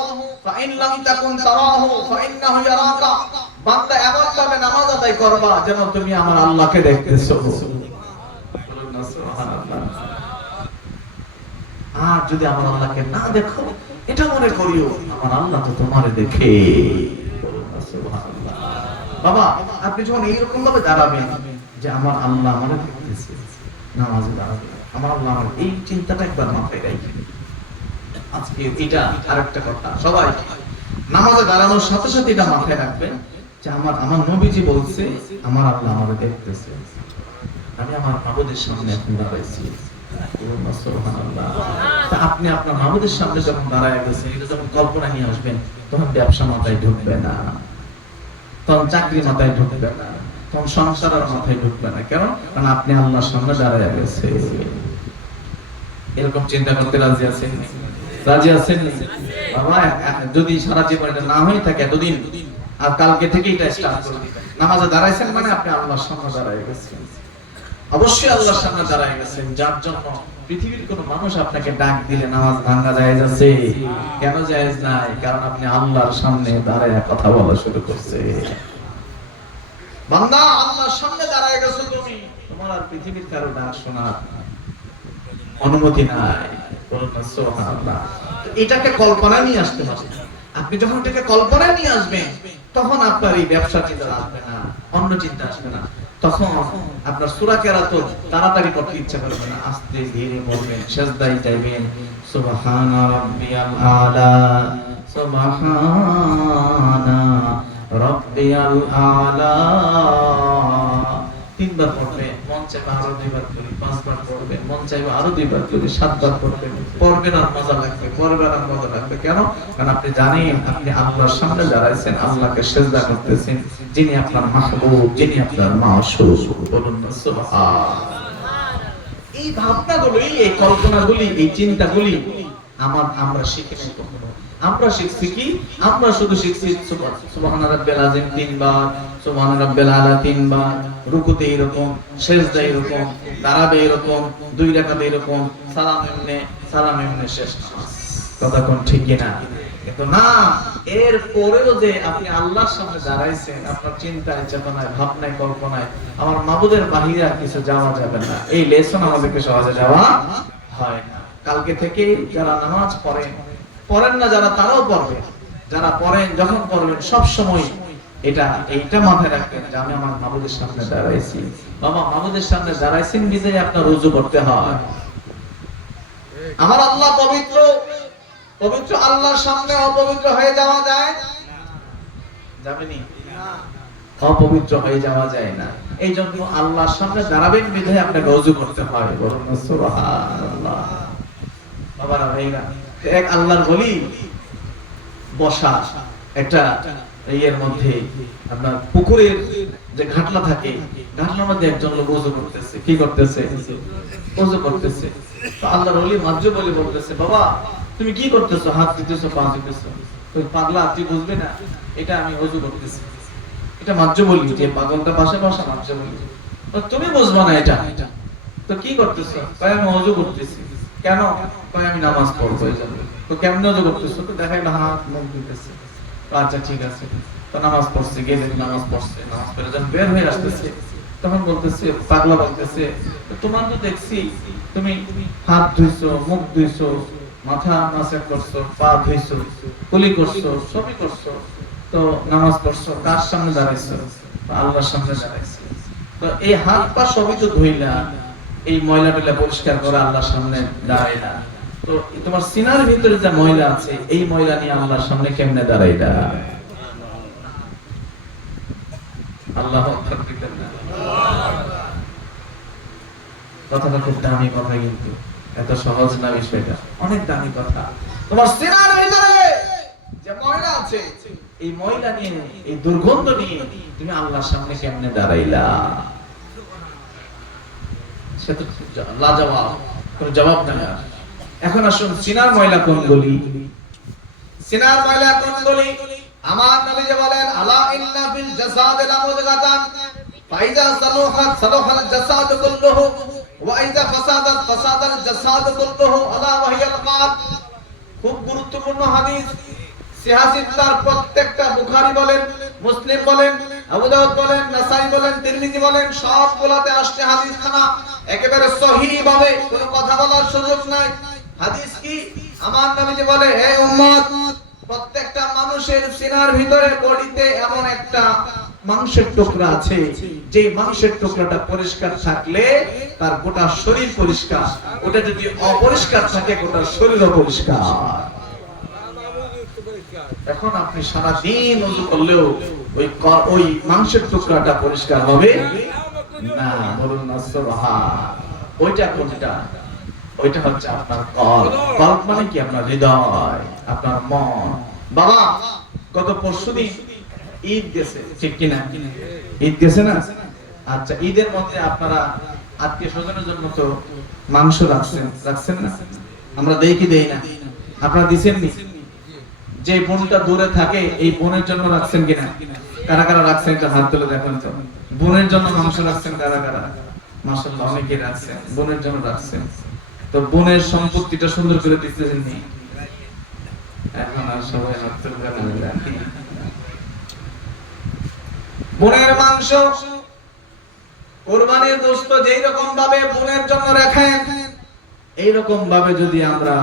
ফাইন লাম তাকুন তারাহু ফাইন্নাহু ইয়ারাকা। বান্দা এমন ভাবে নামাজ আদায় করবা যেন তুমি আমার আল্লাহকে দেখতেছো। বলুন না সুবহানাল্লাহ। আর যদি আমার আল্লাহকে না দেখো এটা মনে করিও আমার আল্লাহ তো তোমারে দেখে। বাবা আপনি যখন এইরকম ভাবে দাঁড়াবেন যে আমার আল্লাহ আমাকে দেখতেছে, নামাজে দাঁড়াবেন, আমার আল্লাহ আমার, এই চিন্তাটা একবার মাথায় রাখবেন। আজকে এটা আরেকটা কথা, সবাই নামাজে দাঁড়ানোর সাথে সাথে এটা মাথায় রাখবেন যে আমার নবীজি বলছে আমার আল্লাহ আমাকে দেখতেছে, আমি আমার মাবুদের সামনে এখন দাঁড়াইছি। সুবহানাল্লাহ। তা আপনি আপনার মাবুদের সামনে যখন দাঁড়ায় গেছেন, এটা যখন কল্পনা নিয়ে আসবেন, তখন ব্যবসা মাথায় ঢুকবে না, তখন চাকরি মাথায় ঢুকবে না, তখন সংসারের মাথায় ঢুকবে না। কেন? কারণ আপনি আল্লাহর সামনে দাঁড়ায় গেছে। এরকম চিন্তা করতে রাজি আছেন? রাজি আছেন? বাবা যদি সারা জীবন এটা না হয়ে থাকে এতদিন, আর কালকে থেকে এটা স্টার্ট করে দিবেন। নামাজে দাঁড়াইছেন মানে আপনি আল্লাহর সামনে দাঁড়ায় গেছেন, অবশ্যই আল্লাহর সামনে দাঁড়ায় গেছেন, যার জন্য পৃথিবীর কোন মানুষ আপনাকে ডাক দিলে নামাজ ভাঙা জায়েজ আছে? কেন জায়েজ নাই? কারণ আপনি আল্লাহর সামনে দাঁড়ায় কথা বলা শুরু করছে। বান্দা আল্লাহর সামনে দাঁড়ায় গেছো তুমি, তোমার আর পৃথিবীর কারো ডাক শোনার অনুমতি নাই। বলুন সুবহানাল্লাহ। এটাকে কল্পনা নিয়ে আসতে হবে। আপনি যখন এটাকে কল্পনা নিয়ে আসবেন, তখন আপনার এই ব্যবসা চিন্তা আসবে না, অন্য চিন্তা আসবে না। তখন আপনার সূরা কেরাত তাড়াতাড়ি পড়তে ইচ্ছা করবে না, আস্তে ধীরে পড়বেন, সিজদায় যাবেন, সুবহানা রাব্বিয়াল আলা, সুবহানা রাব্বিয়াল আলা। তিনবার পড়বে, মন চাইবে আরো দুইবার করি, পাঁচবার পড়বে, মন চাইবে আরো দুইবার করি, সাতবার পড়বে, পড়বেন আর মজা লাগবে, পড়বেন আর মজা লাগবে। কেন? কারণ আপনি জানেন আপনি আল্লাহর সামনে দাঁড়াইছেন, আল্লাহকে সিজদা করতেছেন, যিনি আপনার মাহবুব, যিনি আপনার মাশুক। বলুন না সুবহানাল্লাহ। এই ভাবনাগুলি, এই কল্পনাগুলি, এই চিন্তাগুলি আমরা শিখি নাই কখনো। আমরা শিখছি কি? আমরা শুধু শিখছি সুবহানা রাব্বিল আযীম 3 বার, সুবহানা রাব্বিল আলা 3 বার, রুকুতে এরকম, সিজদায় এরকম, দাঁড়াবে এরকম, 2 রাকাতে এরকম, সালাম এমনে শেষ নামাজ। কথা কোন ঠিক কি না? কিন্তু না, এর পরেও যে আপনি আল্লাহর সামনে দাঁড়াইছেন, আপনার চিন্তায়, চেতনায়, ভাবনায়, কল্পনায় আমার মাবুদের বাহিরে আর কিছু যাওয়া যাবে না। এই লেসন আমাদেরকে সহজে যাওয়া হয় না। কালকে থেকে যারা নামাজ পড়েন না, যারা তারাও পড়বেন, যারা পড়েন যখন পড়বেন সব সময় এইটা মাথায় রাখবেন যে আমি আমার মাবুদের সামনে দাঁড়াইছি। বাবা মাবুদের সামনে দাঁড়াইছেন বিজয় আপনার রুজু করতে হয়। আমার আল্লাহ পবিত্র, পবিত্র আল্লাহর সামনে অপবিত্র হয়ে যাওয়া যায়? যাবেনি? অপবিত্র হয়ে যাওয়া যায় না। এই জন্য আল্লাহর সামনে দাঁড়াবেন বিধায় আপনাকে ওযু করতে হয়। বলুন সুবহানাল্লাহ। বাবারা ভাইরা, এক আল্লাহর ওলি বসা একটা এর মধ্যে, আপনার পুকুরের যে ঘাটলা থাকে, ঘাটলার মধ্যে একজন লোক ওযু করতেছে। কি করতেছে? ওযু করতেছে। তো আল্লাহর ওলি মাঝে বলে বলতেছে, বাবা তুমি কি করতেছো? হাত দিতেছো, পা দিতেছো। তুই পাগলা, তুই বুঝবে না এটা আমি ওযু করতেছি। এটা মাঝে বলি, যে পাগলটা পাশে বসা মাঝে বলি, তো তুমি বুঝবা না এটা। তো কি করতেছো? কয় আমি ওযু করতেছি। কেন? কয় আমি নামাজ পড়বো এই জন্য। তো কেমনে ওযু করতেছো? তো দেখাইলো হাত মুখ দিতেছে। আচ্ছা ঠিক আছে। তো নামাজ পড়ছে, গেলে নামাজ পড়ছে, নামাজ পড়ে যখন বের হয়ে আসতেছে, তখন বলতেছে, পাগলা বলতেছে, তোমার তো দেখছি তুমি হাত ধুইছো, মুখ ধুইছো, মাথা মাসাজ করছো, পা ধুইছো, কুলি করছো, সবই করছো, তো নামাজ পড়ছো, কার সামনে দাঁড়াইছো? আল্লাহর সামনে দাঁড়াইছো। তো এই হাত পা সবই তো ধুইলা, এই ময়লা টয়লা পরিষ্কার করে আল্লাহর সামনে দাঁড়াইলা, তো তোমার সিনার ভিতরে যে ময়লা আছে, এই ময়লা নিয়ে আল্লাহর সামনে কেমনে দাঁড়াইলা? আল্লাহু আকবার দিতেন না? কথাটা খুব দামি কথা, কিন্তু এত সহজ না বিষয়টা, অনেক দামি কথা। তোমার সিনার ভিতরে যে ময়লা আছে, এই ময়লা নিয়ে, এই দুর্গন্ধ নিয়ে তুমি আল্লাহর সামনে কেমনে দাঁড়াইলা? সে তো লাজবাব, কোনো জবাব নাই। এখন আসুন, সিনার ময়লা কোনগুলি? সিনার ময়লা কোনগুলি? আমার নবী যে বলেন, আলা ইন্না ফিল জাসাদি লামুদগাতান ফাইজা সালুহাত সালুহাল জাসাদ কুল্লুহু ওয়া ইজা ফাসাদাত ফাসাদাল জাসাদ কুল্লুহু আলা ওয়াহিয়াল কালব। খুব গুরুত্বপূর্ণ হাদিস। সিহাসিত্তার প্রত্যেকটা, বুখারী বলেন, মুসলিম বলেন, আবু দাউদ বলেন, নাসাই বলেন, তিরমিজি বলেন, সবগুলাতে আসছে হাদিস খানা একেবারে সহিহ ভাবে, কোনো কথা বলার সুযোগ নাই। হাদিস কি? আমার নবী যে বলে, হে উম্মত, প্রত্যেকটা মানুষের সিনার ভিতরে, বডিতে এমন একটা মাংসের টুকরা আছে, যে মাংসের টুকরাটা পরিষ্কার থাকলে তার গোটা শরীর পরিষ্কার, ওটা যদি অপরিষ্কার থাকে গোটা শরীর অপরিষ্কার। এখন আপনি সারা দিন ওযু করলেও ওই মাংসের টুকরাটা পরিষ্কার হবে না। বলুন না সুবহান। ওইটা কোনটা? ওইটা হচ্ছে আপনার কলব। কলব মানে কি? আপনার হৃদয়, আপনার মন। বাবা গত পরশুদিন ঈদ গেছে, ঠিক কি না? ঈদ গেছে না? আচ্ছা, ঈদের মধ্যে আপনারা আত্মীয় স্বজনের জন্য তো মাংস রাখছেন না? আমরা দেই কি দেই না? আপনারা দিছেন নি? যে বোনটা দূরে থাকে এই বোনের জন্য রাখছেন কিনা? কারা কারা রাখছেন এটা হাত তুলে দেখেন তো। বোনের জন্য মাংস রাখছেন কারা কারা? মাশাআল্লাহ অনেকে রাখছেন, বোনের জন্য রাখছেন। তো বোনের সম্পত্তিটা সুন্দর করে দিতেছেন নি? এখন আর সবাই হাত তুলে দেখেন। বোনের মাংস কুরবানির গোশত যেই রকম ভাবে বোনের জন্য রাখেন, এই রকম ভাবে যদি আমরা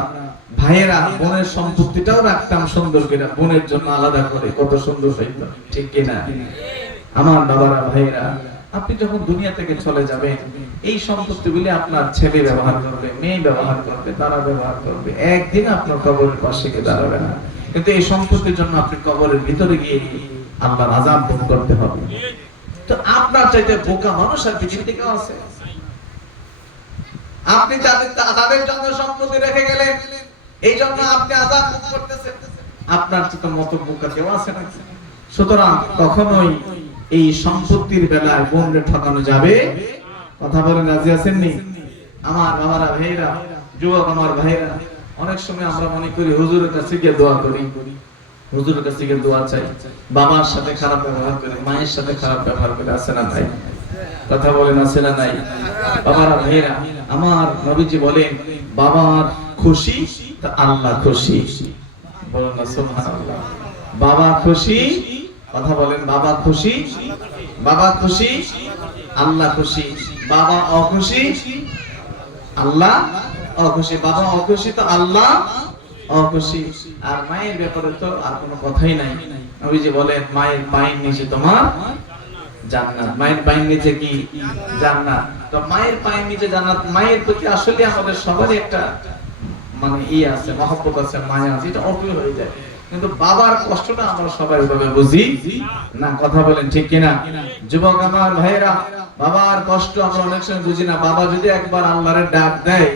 ভাইয়েরা বোনের সম্পত্তিটাও রাখতাম সুন্দর করে বোনের জন্য আলাদা করে, কত সুন্দর হইতো, ঠিক কি না? আমার বাবারা, ভাইয়েরা, আপনি যখন দুনিয়া থেকে চলে যাবেন এই সম্পত্তিগুলি আপনার ছেলে ব্যবহার করবে, মেয়ে ব্যবহার করবে, তারা ব্যবহার করবে। একদিন আপনার কবরের পাশে গিয়ে দাঁড়াবে না, কিন্তু এই সম্পত্তির জন্য আপনি কবরের ভিতরে গিয়ে আল্লাহর আযাব ভোগ করতে হবে। তো আপনার চাইতে বোকা মানুষ আর পৃথিবীতে কেউ আছে? আপনি তাদের জন্য সম্পত্তি রেখে গেলেন, এই জন্য আপনি আযাব ভোগ করতেছেন। আপনার তো মত বোকা কেউ আছে না? সুতরাং কখনোই এই সম্পত্তির বেলায় বোনরে ঠকানো যাবে। কথা বলেন, রাজি আছেন নি? আমার বাবারা, ভাইরা, যুবক আমার ভাইরা, অনেক সময় আমরা মনে করি হুজুরের কাছে গিয়ে দোয়া করি, হুজুরের কাছে গিয়ে দোয়া চাই, বাবার সাথে খারাপ ব্যবহার করে, মায়ের সাথে খারাপ ব্যবহার করে, আছে না নাই? কথা বলেন, আছে না নাই? বাবারা, ভাইরা, আমার নবীজি বলেন বাবার খুশি তা আল্লাহ খুশি। বলুন না সুবহানাল্লাহ। বাবা খুশি, কথা বলেন, বাবা খুশি, বাবা খুশি, আল্লাহ খুশি। বাবা অখুশি, আল্লাহ অখুশি। বাবা অখুশি তো আল্লাহ অখুশি। আর মায়ের ব্যাপারে তো আর কোনো কথাই নাই। নবীজি বলেন মায়ের পায়ের নিচে তোমার জান্নাত। মায়ের পায়ের নিচে কি? জান্নাত। তো মায়ের পায়ের নিচে জান্নাত। মায়ের প্রতি আসলে আমাদের সবারই একটা মানে আছে, মহব্বত আছে, মায়া আছে, এটা অপ্রিয় হয়ে যায়। কিন্তু বাবার কষ্টটা আমরা সবাই ভাবে বুঝি না। কথা বলেন, ঠিক কিনা? যুবক আমার ভাইয়েরা, বাবার কষ্ট আমরা অনেক সময় বুঝি না। বাবা যদি একবার আল্লাহর ডাক দেয়,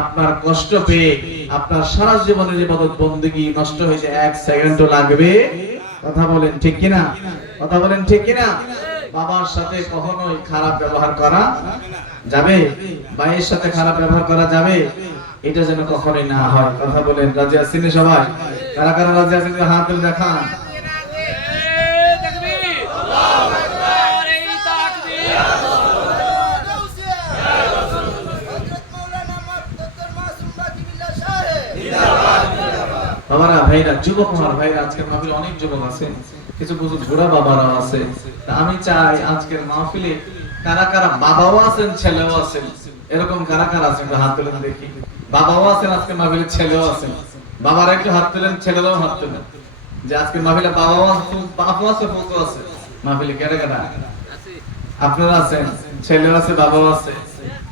আপনার কষ্ট পেয়ে আপনার সারা জীবনের ইবাদত বندگی নষ্ট হয়ে যায়, এক সেকেন্ডও লাগবে। কথা বলেন, ঠিক কিনা? কথা বলেন, ঠিক কিনা? বাবার সাথে কখনোই খারাপ ব্যবহার করা যাবে? ভাইয়ের সাথে খারাপ ব্যবহার করা যাবে? এটা যেন কখনোই না হয়। কথা বলেন, রাজি আছেন সবাই? কারা কারা রাজি আছেন হাত তুলে দেখান। বাবারা, ভাইরা, যুবক আমার ভাইরা, আজকের মাহফিলে অনেক যুবক আছে, কিছু কিছু বুড়া বাবারা আছে। আমি চাই আজকের মাহফিলে কারা কারা বাবাও আছেন, ছেলেও আছেন, এরকম কারা কারা আছেন হাত তুলেন দেখি। বাবাও আছেন আজকে মাহফিলে, ছেলেও আছেন। বাবারা একটু হাত তুলেন, ছেলেরাও হাত তুলেন। যে আজকে মাহফিলে বাবাও আছে, বাপও আছে, বউও আছে। মাহফিলে কারা কারা আপনারা আছেন? ছেলেও আছে, বাবাও আছে।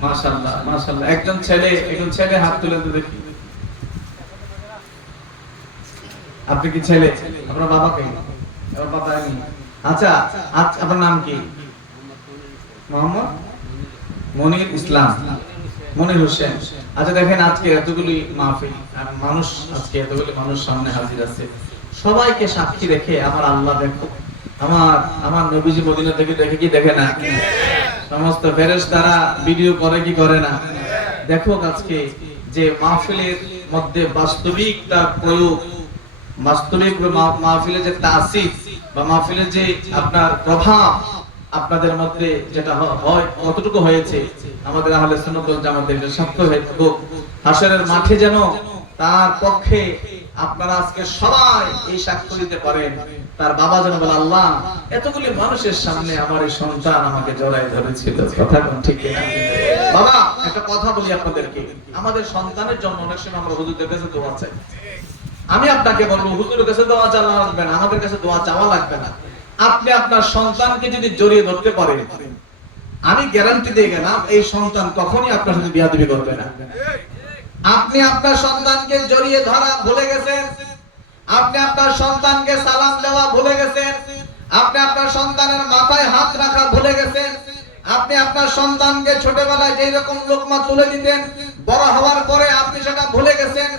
মাশাআল্লাহ, মাশাআল্লাহ। একজন ছেলে হাত তুলেন তো দেখি। আপনি কি ছেলে? আপনার বাবা কে? আমার বাবা আমি। আচ্ছা, আপনার নাম কি? মোহাম্মদ মনির ইসলাম, মনির হোসেন। আচ্ছা দেখেন, আজকে এতগুলি মাহফিল আর মানুষ, আজকে এতগুলি মানুষ সামনে হাজির আছে, সবাইকে সাক্ষী রেখে আমার আল্লাহ দেখো, আমার নবীজি মদিনা থেকে দেখে কি দেখে না? সমস্ত ফেরেশতারা ভিডিও করে কি করে না? দেখো আজকে যে মাহফিলের মধ্যে বাস্তবিক তার প্রয়োগ, বাস্তবিক মাহফিলের যে তাসির বা মাহফিলের যে আপনার প্রভাব আপনাদের মধ্যে যেটা হয় কতটুকু হয়েছে, আমাদের আহলে সুন্নাত ওয়াল জামাতের সাক্ষ্য হয়ে থাকুক। হাশরের মাঠে যেন তার পক্ষে আপনারা আজকে সবাই এই সাক্ষ্য দিতে পারেন। তার বাবা যেন বলে, আল্লাহ এতগুলি মানুষের সামনে আমার এই সন্তান আমাকে জড়ায় ধরেছিল। কথা ঠিক কিনা? বাবা একটা কথা বলি আপনাদেরকে, আমাদের সন্তানের জন্য অনেক সময় আমরা হুজুরদের কাছে দোয়া চাই। আমি আপনাকে বলবো হুজুরের কাছে দোয়া চাওয়া লাগবে না, আমাদের কাছে দোয়া চাওয়া লাগবে না। আপনি আপনার সন্তানকে যদি জড়িয়ে ধরতে পারেন, আমি গ্যারান্টি দিয়ে গেলাম এই সন্তান কখনোই আপনার সাথে বিয়াদবি করবে না। আপনি আপনার সন্তানকে জড়িয়ে ধরা ভুলে গেছেন, আপনি আপনার সন্তানকে সালাম দেওয়া ভুলে গেছেন, আপনি আপনার সন্তানের মাথায় হাত রাখা ভুলে গেছেন, আপনি আপনার সন্তানকে ছোটবেলায় যেই রকম লোকমা তুলে দিতেন বড় হওয়ার পরে আপনি সেটা ভুলে গেছেন।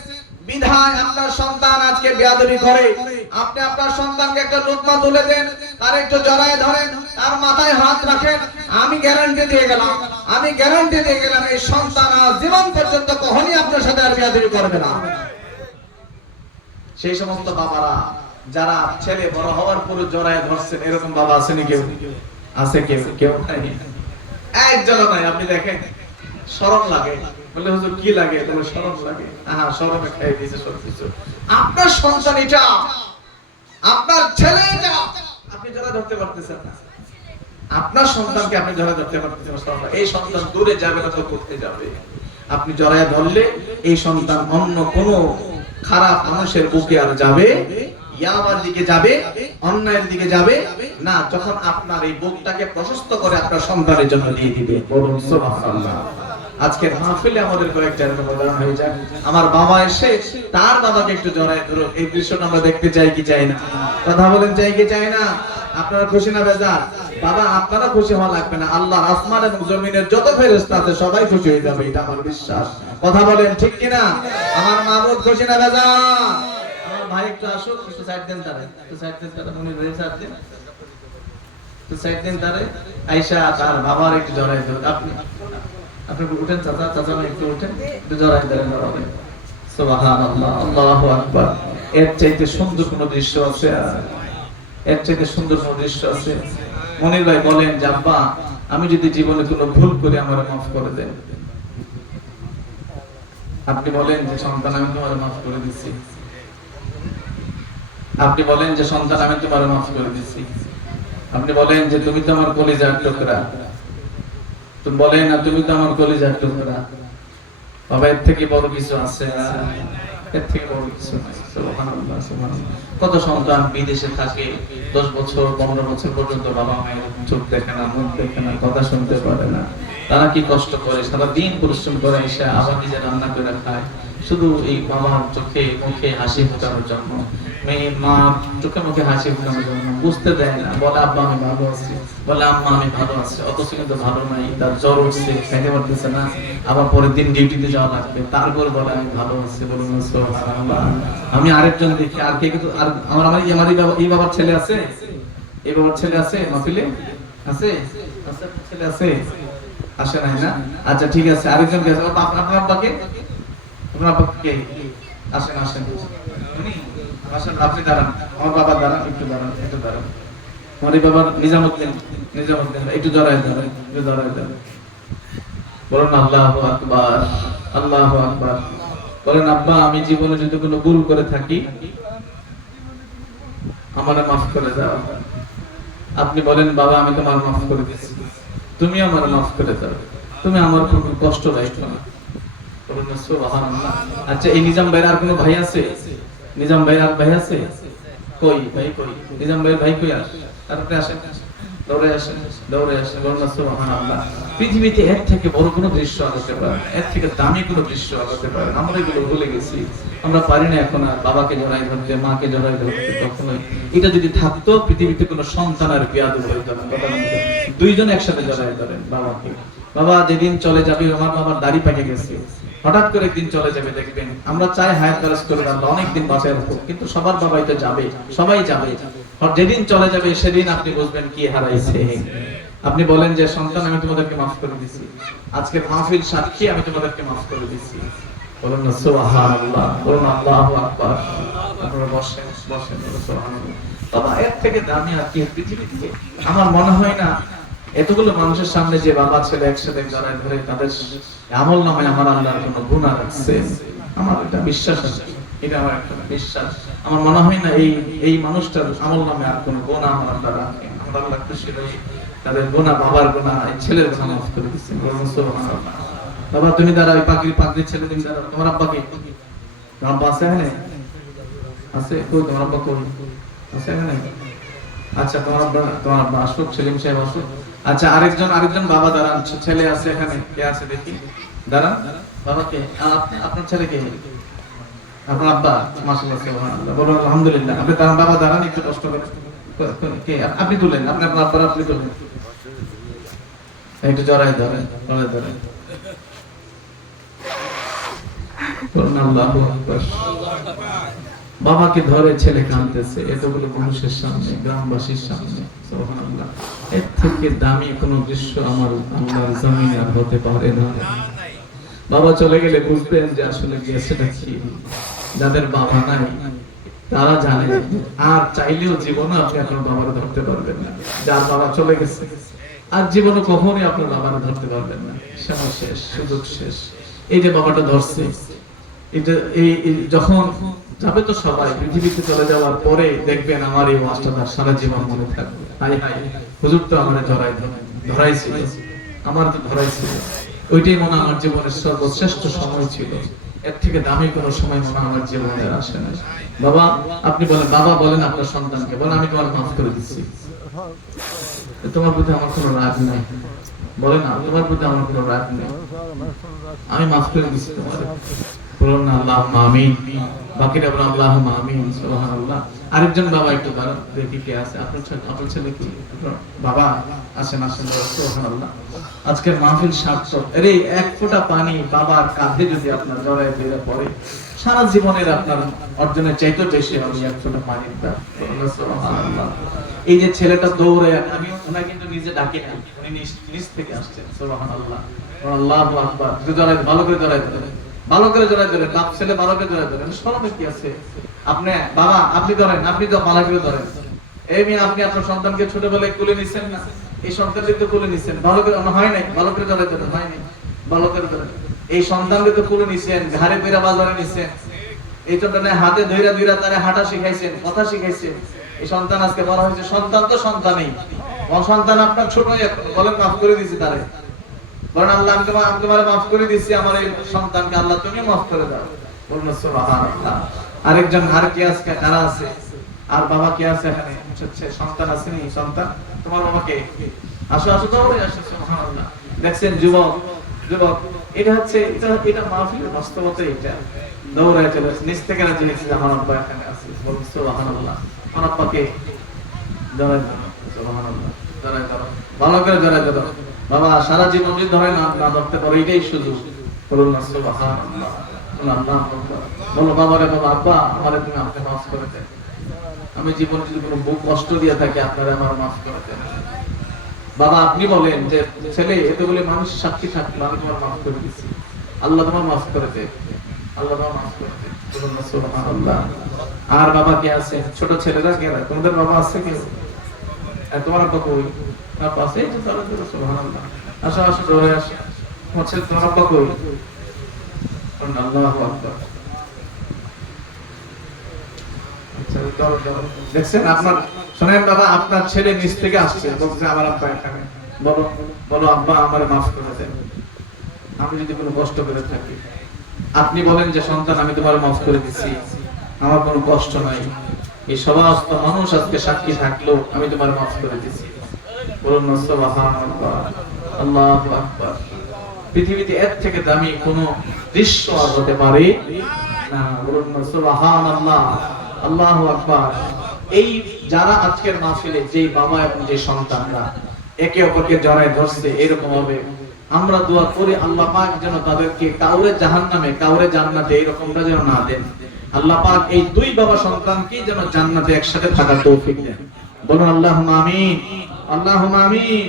বিধায় আপনার সন্তান আজকে বেয়াদবি করে। আপনি আপনার সন্তানকে একটা লোকমা তুলে দেন, তার একটু জড়ায় ধরেন, তার মাথায় হাত রাখেন। আমি গ্যারান্টি দিয়ে গেলাম, এই সন্তান আজ জীবন পর্যন্ত কখনই আপনার সাথে আর বেয়াদবি করবে না। সেই সমস্ত বাবারা যারা ছেলে বড় হওয়ার পরে জড়ায় ধরছেন, এরকম বাবা আসেনি? কেউ আছে? কেউ নাই, একজনও নাই। আপনি দেখেন, শরম লাগে। বলে হুজুর কি লাগে? বলে শরম লাগে। শরমে খাই দিয়েছে সবকিছু। আপনার সন্তান এটা, আপনার ছেলে এটা, আপনি যারা ধরতে পারতেছেন না, আপনার সন্তানকে আপনি যারা ধরতে পারতেছেন না, এই সন্তান দূরে যাবে না তো করতে যাবে। আপনি জড়ায় ধরলে এই সন্তান অন্য কোন খারাপ মানুষের বুকে আর যাবে, ইয়াবার দিকে যাবে, অন্যায়ের দিকে যাবে না। যখন আপনার এই বুকটাকে প্রশস্ত করে আপনার সন্তানের জন্য দিয়ে দিবে। বলুন সুবহানাল্লাহ। আজকের মাহফিলে আমাদের কয়েকটা উদাহরণ হয়ে যায়। আমার বাবা এসে তার বাবাকে একটু জড়ায় ধরো, এই দৃশ্যটা আমরা দেখতে চাই কি চাই না? কথা বলেন, চাই কি চাই না? আপনারা খুশি না বেজার? বাবা আপনারা খুশি হওয়া লাগবে না, আল্লাহ আসমান এবং জমিনের যত ফেরেশতা আছে সবাই খুশি হয়ে যাবে, এটা আমার বিশ্বাস। কথা বলেন ঠিক কি না? আমার মাহমুদ খুশি না বেজার? আমার ভাই একটু আসুন, একটু সাইড দেন তারে, একটু সাইড দেন তারে, মনে রয়ে সাইড দেন, একটু সাইড দেন তারে। আয়েশা তার বাবার একটু জড়ায় ধরো। আপনি উঠেন চাচা, চাচা একটু উঠেন, একটু জড়ায় ধরেন বাবাকে। সুবহানাল্লাহ, আল্লাহু আকবার। এর চাইতে সুন্দর কোন দৃশ্য আছে? এর চাইতে সুন্দর কোন দৃশ্য আছে? মনির ভাই বলেন যে আব্বা আমি যদি জীবনে কোনো ভুল করি আমারে মাফ করে দেন। আপনি বলেন যে সন্তান আমি তোমারে মাফ করে দিচ্ছি। আপনি বলেন যে সন্তান আমি তোমারে মাফ করে দিচ্ছি। আপনি বলেন যে তুমি তো আমার কলিজার টুকরা। তুমি বলেন না তুমি তো আমার কলিজার টুকরা। বাবা এর থেকে বড় কিছু আছে? এর থেকে বড় কিছু নাই। সুবহানাল্লাহ, সুবহানাল্লাহ। কত সন্তান বিদেশে থাকে 10 বছর 15 বছর পর্যন্ত বাবা মায়ের চোখ দেখে না, মুখ দেখে না, কথা শুনতে পারে না। তারা কি কষ্ট করে, সারা দিন পরিশ্রম করে এসে আবার নিজে রান্না করে খায়, শুধু এই বাবার চোখে মুখে হাসি ফোটানোর জন্য, মেয়ে মা চোখে মুখে হাসি ফোটানোর জন্য। বুঝতে দেয় না, বলে আব্বা আমি ভালো আছি, বলে আম্মা আমি ভালো আছি, অথচ কিন্তু ভালো নাই, তার জ্বর উঠছে, খাইতে পারতেছে না, আবার পরের দিন ডিউটিতে যাওয়া লাগবে, তারপর বলে আমি ভালো আছি। বলুন সুবহানাল্লাহ। আমি আরেকজন দেখি, আর কে কিন্তু আর আমার এই বাবার ছেলে আছে, এই বাবার ছেলে আছে মাহফিলে? আছে? ছেলে আছে? আসে নাই না? আচ্ছা ঠিক আছে, আরেকজন কে আছে? আপনার আব্বাকে, আপনার আব্বাকে আসেন, আসেন আসেন, আপনি দাঁড়ান, আমার বাবা দাঁড়ান, একটু দাঁড়ান, একটু দাঁড়ান। আমার এই বাবার নিজামুদ্দিন একটু জড়ায় দাঁড়ান, একটু জড়ায় দাঁড়ান। বলুন আল্লাহু আকবার, আল্লাহু আকবার। বলেন আব্বা আমি জীবনে যদি কোনো ভুল করে থাকি আমারে মাফ করে দাও। আপনি বলেন বাবা আমি তোমার মাফ করে দিচ্ছি, তুমি আমার মাফ করে দাও, তুমি আমার কোনো কষ্ট রাখো না। বলুন সুবহানাল্লাহ। আচ্ছা এই নিজাম ভাইয়ের আর কোনো ভাই আছে? নিজাম ভাইয়ের আর ভাই আছে? কই ভাই কই? নিজাম ভাইয়ের ভাই কই? তারপরে আসেন, দৌড়ে আসেন, দৌড়ে আসেন। বলুন সুবহানাল্লাহ। পৃথিবীতে এর থেকে বড় কোনো দৃশ্য হতে পারে না, এর থেকে দামি কোনো দৃশ্য হতে পারে না। আমরা এগুলো ভুলে গেছি, আমরা পারি না এখন আর বাবাকে জড়াই ধরতে, মাকে জড়াই ধরতে। কখনোই এটা যদি থাকতো পৃথিবীতে কোনো সন্তান আর বিয়াদব হইতো না। দুইজন একসাথে জড়াই ধরেন বাবাকে। বাবা যেদিন চলে যাবে, আমার বাবার দাড়ি পেকে গেছে, হঠাৎ করে একদিন চলে যাবে, দেখবেন আমরা চাই হায়াত দারাজ করে আল্লাহ অনেকদিন বাঁচায় রাখুক, কিন্তু সবার বাবাই তো যাবে, সবাই যাবে। আর যেদিন চলে যাবে সেদিন আপনি বুঝবেন কি হারাইছে। আপনি বলেন যে সন্তান আমি তোমাদেরকে মাফ করে দিচ্ছি, আজকে মাহফিল সাক্ষী আমি তোমাদেরকে মাফ করে দিচ্ছি। বলুন না সুবহানাল্লাহ, বলুন আল্লাহু আকবার। আপনারা বসেন, বসেন, সুবহানাল্লাহ। বাবা এর থেকে দামি আর কি পৃথিবীতে? আমার মনে হয় না এতগুলো মানুষের সামনে যে বাবা ছেলে একসাথে জড়ায় ধরে তাদের আমল নামে আমার আল্লাহর কোনো গুনাহ রাখছে, আমার এটা বিশ্বাস আছে, এটা আমার একটা বিশ্বাস। আমার মনে হয় না এই মানুষটার আমল নামে আর কোনো গুনাহ আমার আল্লাহ রাখে। আমার আল্লাহ খুশি হয়ে তাদের গুনাহ, বাবার গুনাহ, এই ছেলের গুনাহ মাফ করে দিয়েছেন। সুবহানাল্লাহ। বাবা তুমি দাঁড়াও, এই পাগড়ি ছেলে তুমি দাঁড়াও। তোমার আব্বাকে, তোমার আব্বা আছে এখানে? আছে? কই তোমার আব্বা কই? আছে এখানে? আচ্ছা তোমার আব্বা আসুক, সেলিম সাহেব আসুক। আচ্ছা আরেকজন বাবা দাঁড়ান, ছেলে আছে এখানে, কে আছে দেখি, দাঁড়ান। বাবা কে? আপনার ছেলে কে? আপনার আব্বা, মাশাআল্লাহ সুবহানাল্লাহ, বলুন আলহামদুলিল্লাহ। আপনি দাঁড়ান বাবা, দাঁড়ান একটু কষ্ট করে। কে আপনি তুলেন, আপনি আপনার আব্বার আপনি তুলেন, একটু জড়াই ধরেন, জড়াই ধরেন। বলুন আল্লাহু আকবার। বাবাকে ধরে ছেলে কাঁদতেছে এতগুলো মানুষের সামনে, গ্রামবাসীর সামনে, সুবহানাল্লাহ। এর থেকে দামি কোনো দৃশ্য আমার আল্লাহর জমিনে আর হতে পারে না। বাবা চলে গেলে বুঝবেন যে আসলে গেছেটা কি। যাদের বাবা নাই তারা জানে, আর চাইলেও জীবনে আপনি আপনার বাবার ধরতে পারবেন না। যার বাবা চলে গেছে আর জীবনে কখনোই আপনার বাবার ধরতে পারবেন না। সময় শেষ, সুযোগ শেষ। এই যে বাবাটা ধরছে, এটা এই যখন যাবে তো সবাই, পৃথিবীতে চলে যাওয়ার পরে দেখবেন আমার এই ওয়াজটা তার সারা জীবন মনে থাকবে। হাই হাই, হুজুর তো আমার ধরাইছিল, আমার তো ধরাইছিল। ওইটাই মনে আমার জীবনের সর্বশ্রেষ্ঠ সময় ছিল। এর থেকে দামি কোনো সময় মনে আমার জীবনে আসে না। বাবা আপনি বলেন, বাবা বলেন আপনার সন্তানকে, বলেন আমি তোমার মাফ করে দিচ্ছি, তোমার প্রতি আমার কোনো রাগ নাই। বলে না, তোমার প্রতি আমার কোনো রাগ নেই, আমি মাফ করে দিচ্ছি তোমার। বলুন না আল্লাহুম্মা আমিন। বাকিরা বলুন আল্লাহুম্মা আমিন। সুবহানাল্লাহ। আরেকজন বাবা একটু দাঁড়ান, দেখি কে আছে। আপনার ছেলে কি বাবা? আসেন আসেন, সুবহানাল্লাহ। আজকের মাহফিল সার্থক। আরে এক ফোঁটা পানি বাবার কাঁধে যদি আপনার জড়ায় বেড়ে পড়ে, সারা জীবনের আপনার অর্জনের চাইতে বেশি আমি এক ফোঁটা পানির দাম। সুবহানাল্লাহ। এই যে ছেলেটা দৌড়ে, আমি ওনাকে কিন্তু নিজে ডাকি না, উনি নিজ থেকে আসছেন। সুবহানাল্লাহ, আল্লাহু আকবার। জড়ায় ভালো করে জড়ায় ধরেন, ভালো করে জড়ায় ধরেন। বাপ ছেলে ভালো করে জড়ায় ধরেন, শরমে কি আছে? আপনি বাবা আপনি ধরেন, আপনি তো ভালো করে ধরেন। এই মেয়ে আপনি আপনার সন্তানকে ছোটবেলায় কোলে নিছেন না, এই সন্তানকে তো কোলে নিছেন, ভালো করে হয় নাই, ভালো করে জড়ায় ধরেন, হয় নাই, ভালো করে ধরেন। এই সন্তানকে তো কোলে নিছেন, ঘাড়ে পেরা বাজারে নিছেন, এই সন্তানে হাতে ধইরা ধইরা তারে হাঁটা শিখাইছেন, কথা শিখাইছেন। এই সন্তান আজকে বড় হয়েছে, সন্তান তো সন্তানই, সন্তান আপনার ছোটই এখন, বলেন মাফ করে দিয়েছি তারে। বলেন আল্লাহ আমি তোমারে মাফ করে দিচ্ছি, আমার এই সন্তানকে আল্লাহ তুমি মাফ করে দাও। বলুন সুবহানাল্লাহ। আরেকজন আর কি আজকে কারা আছে? আর বাবা কি আছে এখানে? সন্তান আছে নি? সন্তান তোমার বাবাকে আসো আসো দৌড়ে আসো। সুবহানাল্লাহ। দেখছেন যুবক, যুবক এটা হচ্ছে এটা মাহফিলের বাস্তবতা। এটা দৌড়ে চলে নিচ থেকে রাজি হয়েছে আমার আব্বা এখানে আছে। বলুন সুবহানাল্লাহ। আমার আব্বাকে জড়াই দাও। সুবহানাল্লাহ, জড়াই দাও, ভালো করে জড়াই দাও। বাবা সারা জীবন যদি ধরে না ধরতে পারো, এটাই সুযোগ। বলুন না সুবহানাল্লাহ। বলো বাবারে, বাবা আব্বা আমারে তুমি আপনি মাফ করে দেন। আমি জীবনে যদি কোনো বুক কষ্ট দিয়ে থাকি আপনারা আমার মাফ করে দেন। বাবা আপনি বলেন যে ছেলে এতগুলো মানুষ সাক্ষী থাকলো, আমি তোমার মাফ করে দিচ্ছি, আল্লাহ তোমার মাফ করে দেন, আল্লাহ তোমার মাফ করে দেন। বলুন না সুবহানাল্লাহ। আর বাবা কে আছে? ছোট ছেলেরা কে? তোমাদের বাবা আছে কেউ? তোমার আব্বা কই? আব্বা আছে, এই যে তারা তো। সুবহানাল্লাহ। আসো আসো দৌড়ে আসো। তোমার ছেলে, তোমার আব্বা কই? আল্লাহু আকবার। দেখছেন আপনার, শোনেন বাবা আপনার ছেলে নিচ থেকে আসছে, বলছে আমার আব্বা এখানে। বলো বলো আব্বা আমারে মাফ করে দেন, আমি যদি কোনো কষ্ট করে থাকি। আপনি বলেন যে সন্তান আমি তোমার মাফ করে দিচ্ছি, আমার কোনো কষ্ট নাই। এই সমস্ত মানুষ আজকে সাক্ষী থাকলো, আমি তোমার মাফ করে দিচ্ছি। বলুন না সুবহানাল্লাহ, আল্লাহু আকবার। পৃথিবীতে এর থেকে দামি কোনো দৃশ্য আর হতে পারে না। বলুন না সুবহানাল্লাহ, আল্লাহু আকবার। এই যারা আজকের মাহফিলে যেই বাবা এবং যে সন্তানরা একে অপরকে জড়ায় ধরছে, এরকম হবে আমরা দোয়া করি আল্লাহ পাক যেন তাদেরকে কাউরে জাহান্নামে কাউরে জান্নাতে এরকমটা যেন না দেন। আল্লাহ পাক এই দুই বাবা সন্তানকে যেন জান্নাতে একসাথে থাকার তৌফিক দেন। বলুন আল্লাহুম্মা আমিন, আল্লাহুম্মা আমিন।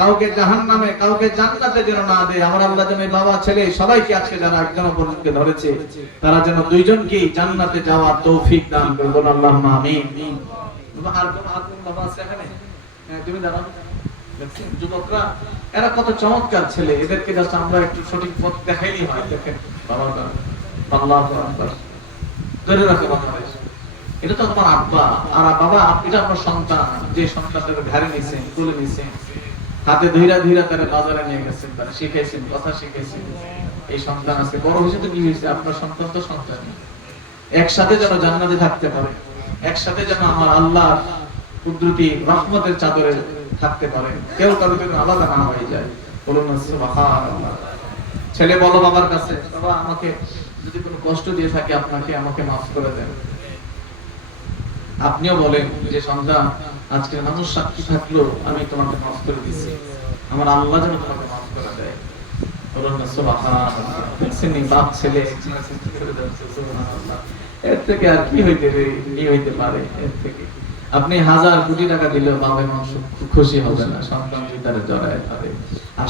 কাউকে জাহান্নামে কাউকে জান্নাতে যেন না দেয়। আমার আল্লাহ যেন বাবা ছেলে সবাইকে আজকে যারা একজন অপরজনকে ধরেছে তারা যেন দুইজনকে জান্নাতে যাওয়ার তৌফিক দান করে। বলুন আল্লাহুম্মা আমিন। আর কোন বাবা আছে এখানে? তুমি দাঁড়াও। দেখছেন যুবকরা এরা কত চমৎকার ছেলে, এদেরকে জাস্ট আমরা একটু সঠিক পথ দেখাইলেই হয়। দেখেন বাবা, আল্লাহু আকবার। ধরে রাখো বাবা, এটা তো তোমার আব্বা। আর বাবা এটা আপনার সন্তান, যে সন্তানটাকে ঘাড়ে নিছেন, তুলে নিছেন, হাতে ধইরা ধইরা তারা বাজারে নিয়ে গেছেন, তারা শিখাইছেন, কথা শিখাইছেন। এই সন্তান আছে, বড় হয়েছে তো কি হয়েছে? আপনার সন্তান তো সন্তান। একসাথে যেন জান্নাতে থাকতে পারে, একসাথে যেন আমার আল্লাহর কুদরতি রহমতের চাদরে থাকতে পারে, কেউ কারো জন্য আলাদা না হয়ে যায়। বলুন না সুবহানাল্লাহ। ছেলে বলো বাবার কাছে, বাবা আমাকে যদি কোনো কষ্ট দিয়ে থাকে আপনাকে, আমাকে মাফ করে দেন। আপনিও বলেন যে সন্তান, আজকে মানুষ সাক্ষী থাকলো আমি তোমাকে মাফ করে দিচ্ছি, আমার আল্লাহ যেন তোমাকে মাফ করে দেয়। বলুন না সুবহানাল্লাহ। দেখছেন বাপ ছেলে করে দিচ্ছে, সুবহানাল্লাহ। এর থেকে আর কি হইতে পারে? এর থেকে আপনি 1000 কোটি টাকা দিলেও বাবা মা খুশি হবে না, সন্তান ভিতরে জড়ায় ধরে। আর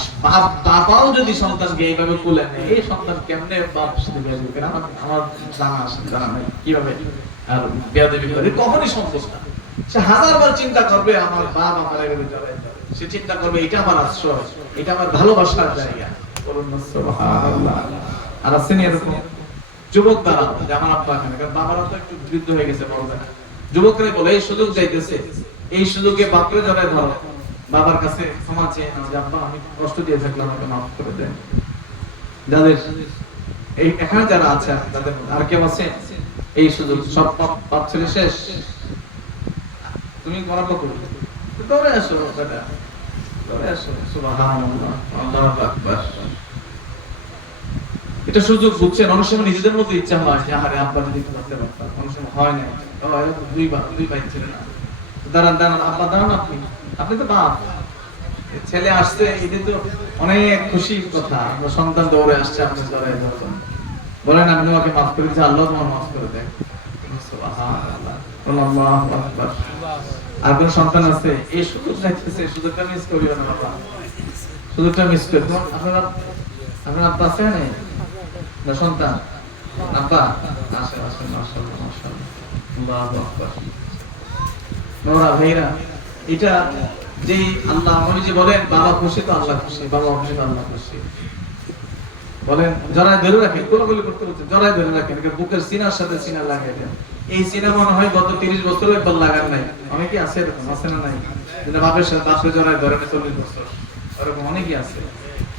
বাবাও যদি সন্তানকে এইভাবে কোলে নেয়, এই সন্তান কেমনে বাপ সাথে বেয়াদবি করে? আমার জানা নাই কিভাবে আর বেয়াদবি করে, কখনই সম্ভব না। সে 1000 বার চিন্তা করবে আমার বাপ আমার এভাবে জড়ায় ধরে, সে চিন্তা করবে এটা আমার আশ্রয়, এটা আমার ভালোবাসার জায়গা। বলুন না সুবহানাল্লাহ। আর আছেন এরকম যুবক দ্বারা যে আমার আব্বা এখানে, কারণ বাবারা তো একটু বৃদ্ধ হয়ে গেছে, বলবে না। যুবকরা বলে এই সুযোগ যাইতেছে, এই সুযোগে বাপরে জড়ায় ধরো, বাবার কাছে ক্ষমা চেয়ে নাও যে আব্বা আমি কষ্ট দিয়ে থাকলাম, আমাকে মাফ করে দেন। যাদের এই এখানে যারা আছে, যাদের আর কেউ আছে এই সুযোগ, সব বাপ ছেলে শেষ, তুমি মনে করবে দৌড়ে আসো বেটা, দৌড়ে আসো। সুবহানাল্লাহ, আল্লাহু আকবার। এটা সুযোগ বুঝছেন? অনেক সময় নিজেদের মধ্যে ইচ্ছা হয় যে আরে আব্বা যদি করতে পারতাম, অনেক সময় হয় না। দুই ভাই ছিল না, দাঁড়ান আব্বা, দাঁড়ান আপনি তো বাপ, ছেলে আসছে, এটা তো অনেক খুশির কথা। আমরা সন্তান দৌড়ে আসছে, আপনি জড়ায় ধরবেন, বলেন আপনি আমাকে মাফ করে দিয়েছেন, আল্লাহ তোমার মাফ করে দেন। সুবহানাল্লাহ, আল্লাহু আকবার। আর কোন সন্তান আছে এই সুযোগ চাইতেছে, সুযোগটা মিস করিও না বাবা, সুযোগটা মিস করিও না। আপনার আব্বা আছে না? না সন্তান আব্বা আসে, মাশাআল্লাহ মাশাআল্লাহ, আল্লাহু আকবার। নোরা ভাইরা, এটা যে আল্লাহ নবী যে বলেন বাবা খুশি তো আল্লাহ খুশি, বাবা খুশি তো আল্লাহ খুশি। বলেন জড়ায় ধরে রাখেন, কোলাকুলি করতে করতে জড়ায় ধরে রাখেন, বুকের সিনার সাথে সিনা লাগাই দেন। এই সিনা মনে হয় গত 30 বছরের পর লাগান নাই। অনেকেই আছে এরকম, আছে না নাই? যেটা বাপের সাথে বাপের জড়ায় ধরে 40 বছর, এরকম অনেকেই আছে।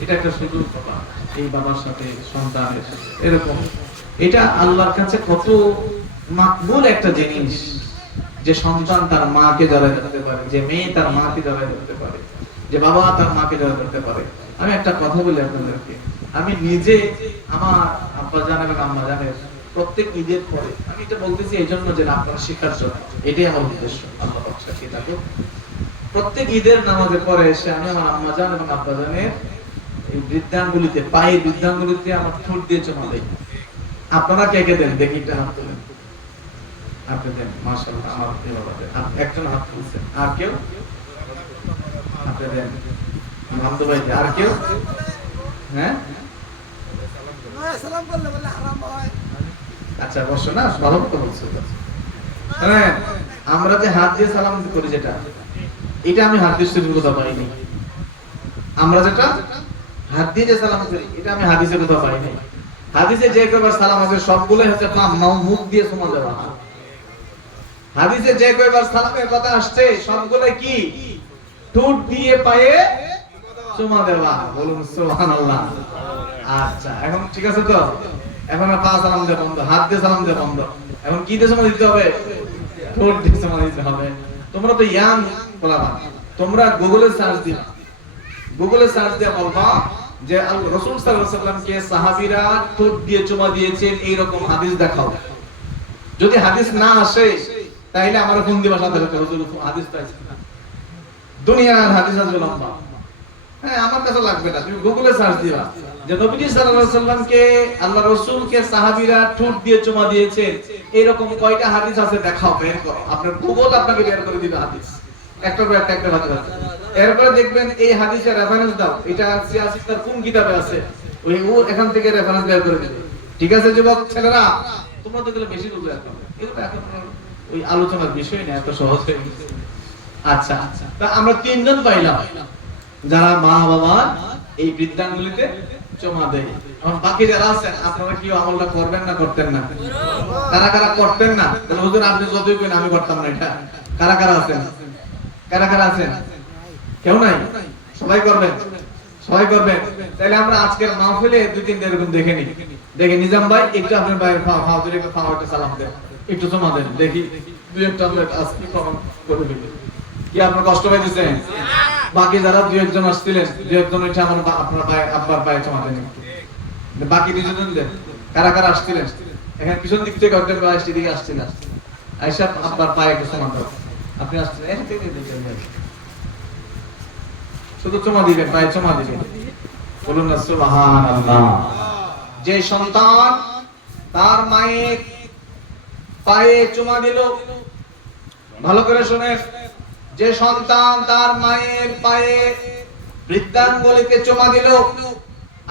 এটা একটা সুযোগ বাবা, এই বাবার সাথে সন্তানের এরকম। এটা আল্লাহর কাছে কত মাকবুল একটা জিনিস যে সন্তান তার মাকে জড়ায় ধরতে পারে, যে মেয়ে তার মাকে জড়ায় ধরতে পারে, যে বাবা তার মাকে জড়ায় ধরতে পারে। আমি একটা কথা বলি আপনাদেরকে, আমি নিজে আমার আব্বা জান এবং আম্মা জানের প্রত্যেক ঈদের পরে, আমি এটা বলতেছি এই জন্য যে আপনারা শিক্ষার জন্য, এটাই আমার উদ্দেশ্য। আল্লাহ পাক সাক্ষী থাকুক, প্রত্যেক ঈদের নামাজের পরে এসে আমি আমার আম্মা জান এবং আব্বা জানের এই বৃদ্ধাঙ্গুলিতে, পায়ের বৃদ্ধাঙ্গুলিতে আমার ঠোঁট দিয়ে চুমা দেই। আপনারা কে কে দেন দেখি, একটা হাত তোলেন। আপনি দেন, মাশাআল্লাহ, আমার প্রিয় বাবা দেন। একজন হাত তুলছে, আর কেউ? আপনি দেন, মামদু ভাই, আর কেউ? হ্যাঁ, সালাম করলে বলে হারাম হয়। আচ্ছা বসো না, ভালো কথা বলছো। হ্যাঁ, আমরা যে হাত দিয়ে সালাম করি, যেটা এটা আমি হাদিসের কথা পাইনি। আমরা যেটা হাত দিয়ে যে সালাম করি, এটা আমি হাদিসের কথা পাইনি। হাদিসে যে কয়বার সালাম আছে সবগুলোই হচ্ছে মুখ দিয়ে চুমা দেওয়া। হাদিসে যে কয়বার সালামের কথা আসছে সবগুলোই কি? ঠোঁট দিয়ে পায়ে চুমা দেওয়া। বলুন সুবহানাল্লাহ। আচ্ছা, এখন ঠিক আছে তো? এখন আর পা সালাম দেওয়া বন্ধ, হাত দিয়ে সালাম দেওয়া বন্ধ। এখন কি দিয়ে চুমা দিতে হবে? ঠোঁট দিয়ে চুমা দিতে হবে। তোমরা তো ইয়াং বলাবা, তোমরা গুগলে সার্চ দিবা, গুগলে সার্চ দিয়ে বলবা যে রাসূল সাল্লাল্লাহু আলাইহি ওয়াসাল্লামকে সাহাবীরা ঠোঁট দিয়ে চুমা দিয়েছেন এইরকম হাদিস দেখাও। যদি হাদিস না আসে তাইলে আমার ফোন দিবা সাথে সাথে, হুজুর হাদিস পাইছি না, দুনিয়ার হাদিস আছে লম্বা। হ্যাঁ, আমার কাছে লাগবে না, তুমি গুগলে সার্চ দিবা যে নবীজি সাল্লাল্লাহু আলাইহি ওয়াসাল্লামকে আল্লাহ রাসূলকে সাহাবীরা ঠোঁট দিয়ে চুমা দিয়েছেন এরকম কয়টা হাদিস আছে দেখাও, বের করো। আপনার গুগল আপনাকে বের করে দিবে হাদিস, একটার পর একটা হাদিস আছে। এরপরে দেখবেন এই হাদিসের রেফারেন্স দাও, এটা সিয়াসিতার কোন কিতাবে আছে, ওই ও এখান থেকে রেফারেন্স বের করে দিবে। ঠিক আছে যুবক ছেলেরা, তোমরা তো এগুলো বেশি বুঝো, এখন এগুলো এখন ওই আলোচনার বিষয় না, এত সহজ হয়ে গেছে। আচ্ছা, তা আমরা তিনজন পাইলাম যারা মা বাবা এই বৃদ্ধাঙ্গুলিতে চুমা দেয়। এখন বাকি যারা আছেন আপনারা কি আমলটা করবেন না করতেন না? কারা কারা করতেন না? তাহলে হুজুর আপনি যতই করেন আমি করতাম না, এটা কারা কারা আছেন? কারা কারা আছেন? কেউ নাই? সবাই করবেন, সবাই করবেন। তাহলে আমরা আজকের মাহফিলে দুই তিনটা এরকম দেখে নিই। দেখে নিজাম ভাই একটু আপনার ভাইয়ের ফাও ধরে ফাও একটা সালাম দেন, একটু চুমা দেন, দেখি দুই একটা আমরা আজকে প্রমাণ করে দিবেন। কি আপনার কষ্ট পাইতেছেন? বাকি যারা দুই একজন আসছিলেন, দুই একজন এটা আমার আপনার ভাই আব্বার পায়ে চুমা দেন, একটু বাকি দুজন দেন। কারা কারা আসছিলেন? এখানে পিছন দিক থেকে কয়েকজন আসছে, দিকে আসছিলেন। আয়েশা আপনার পায়ে একটু চুমা দাও। আপনি আসছিলেন, এখান থেকে দিতে হবে। শুধু চুমা দিবেন, পায়ে চুমা দিবেন। বলুন না সুবহানাল্লাহ। যে সন্তান তার মায়ের পায়ে চুমা দিল, ভালো করে শুনেন, যে সন্তান তার মায়ের পায়ে বৃদ্ধাঙ্গুলিতে চুমা দিল,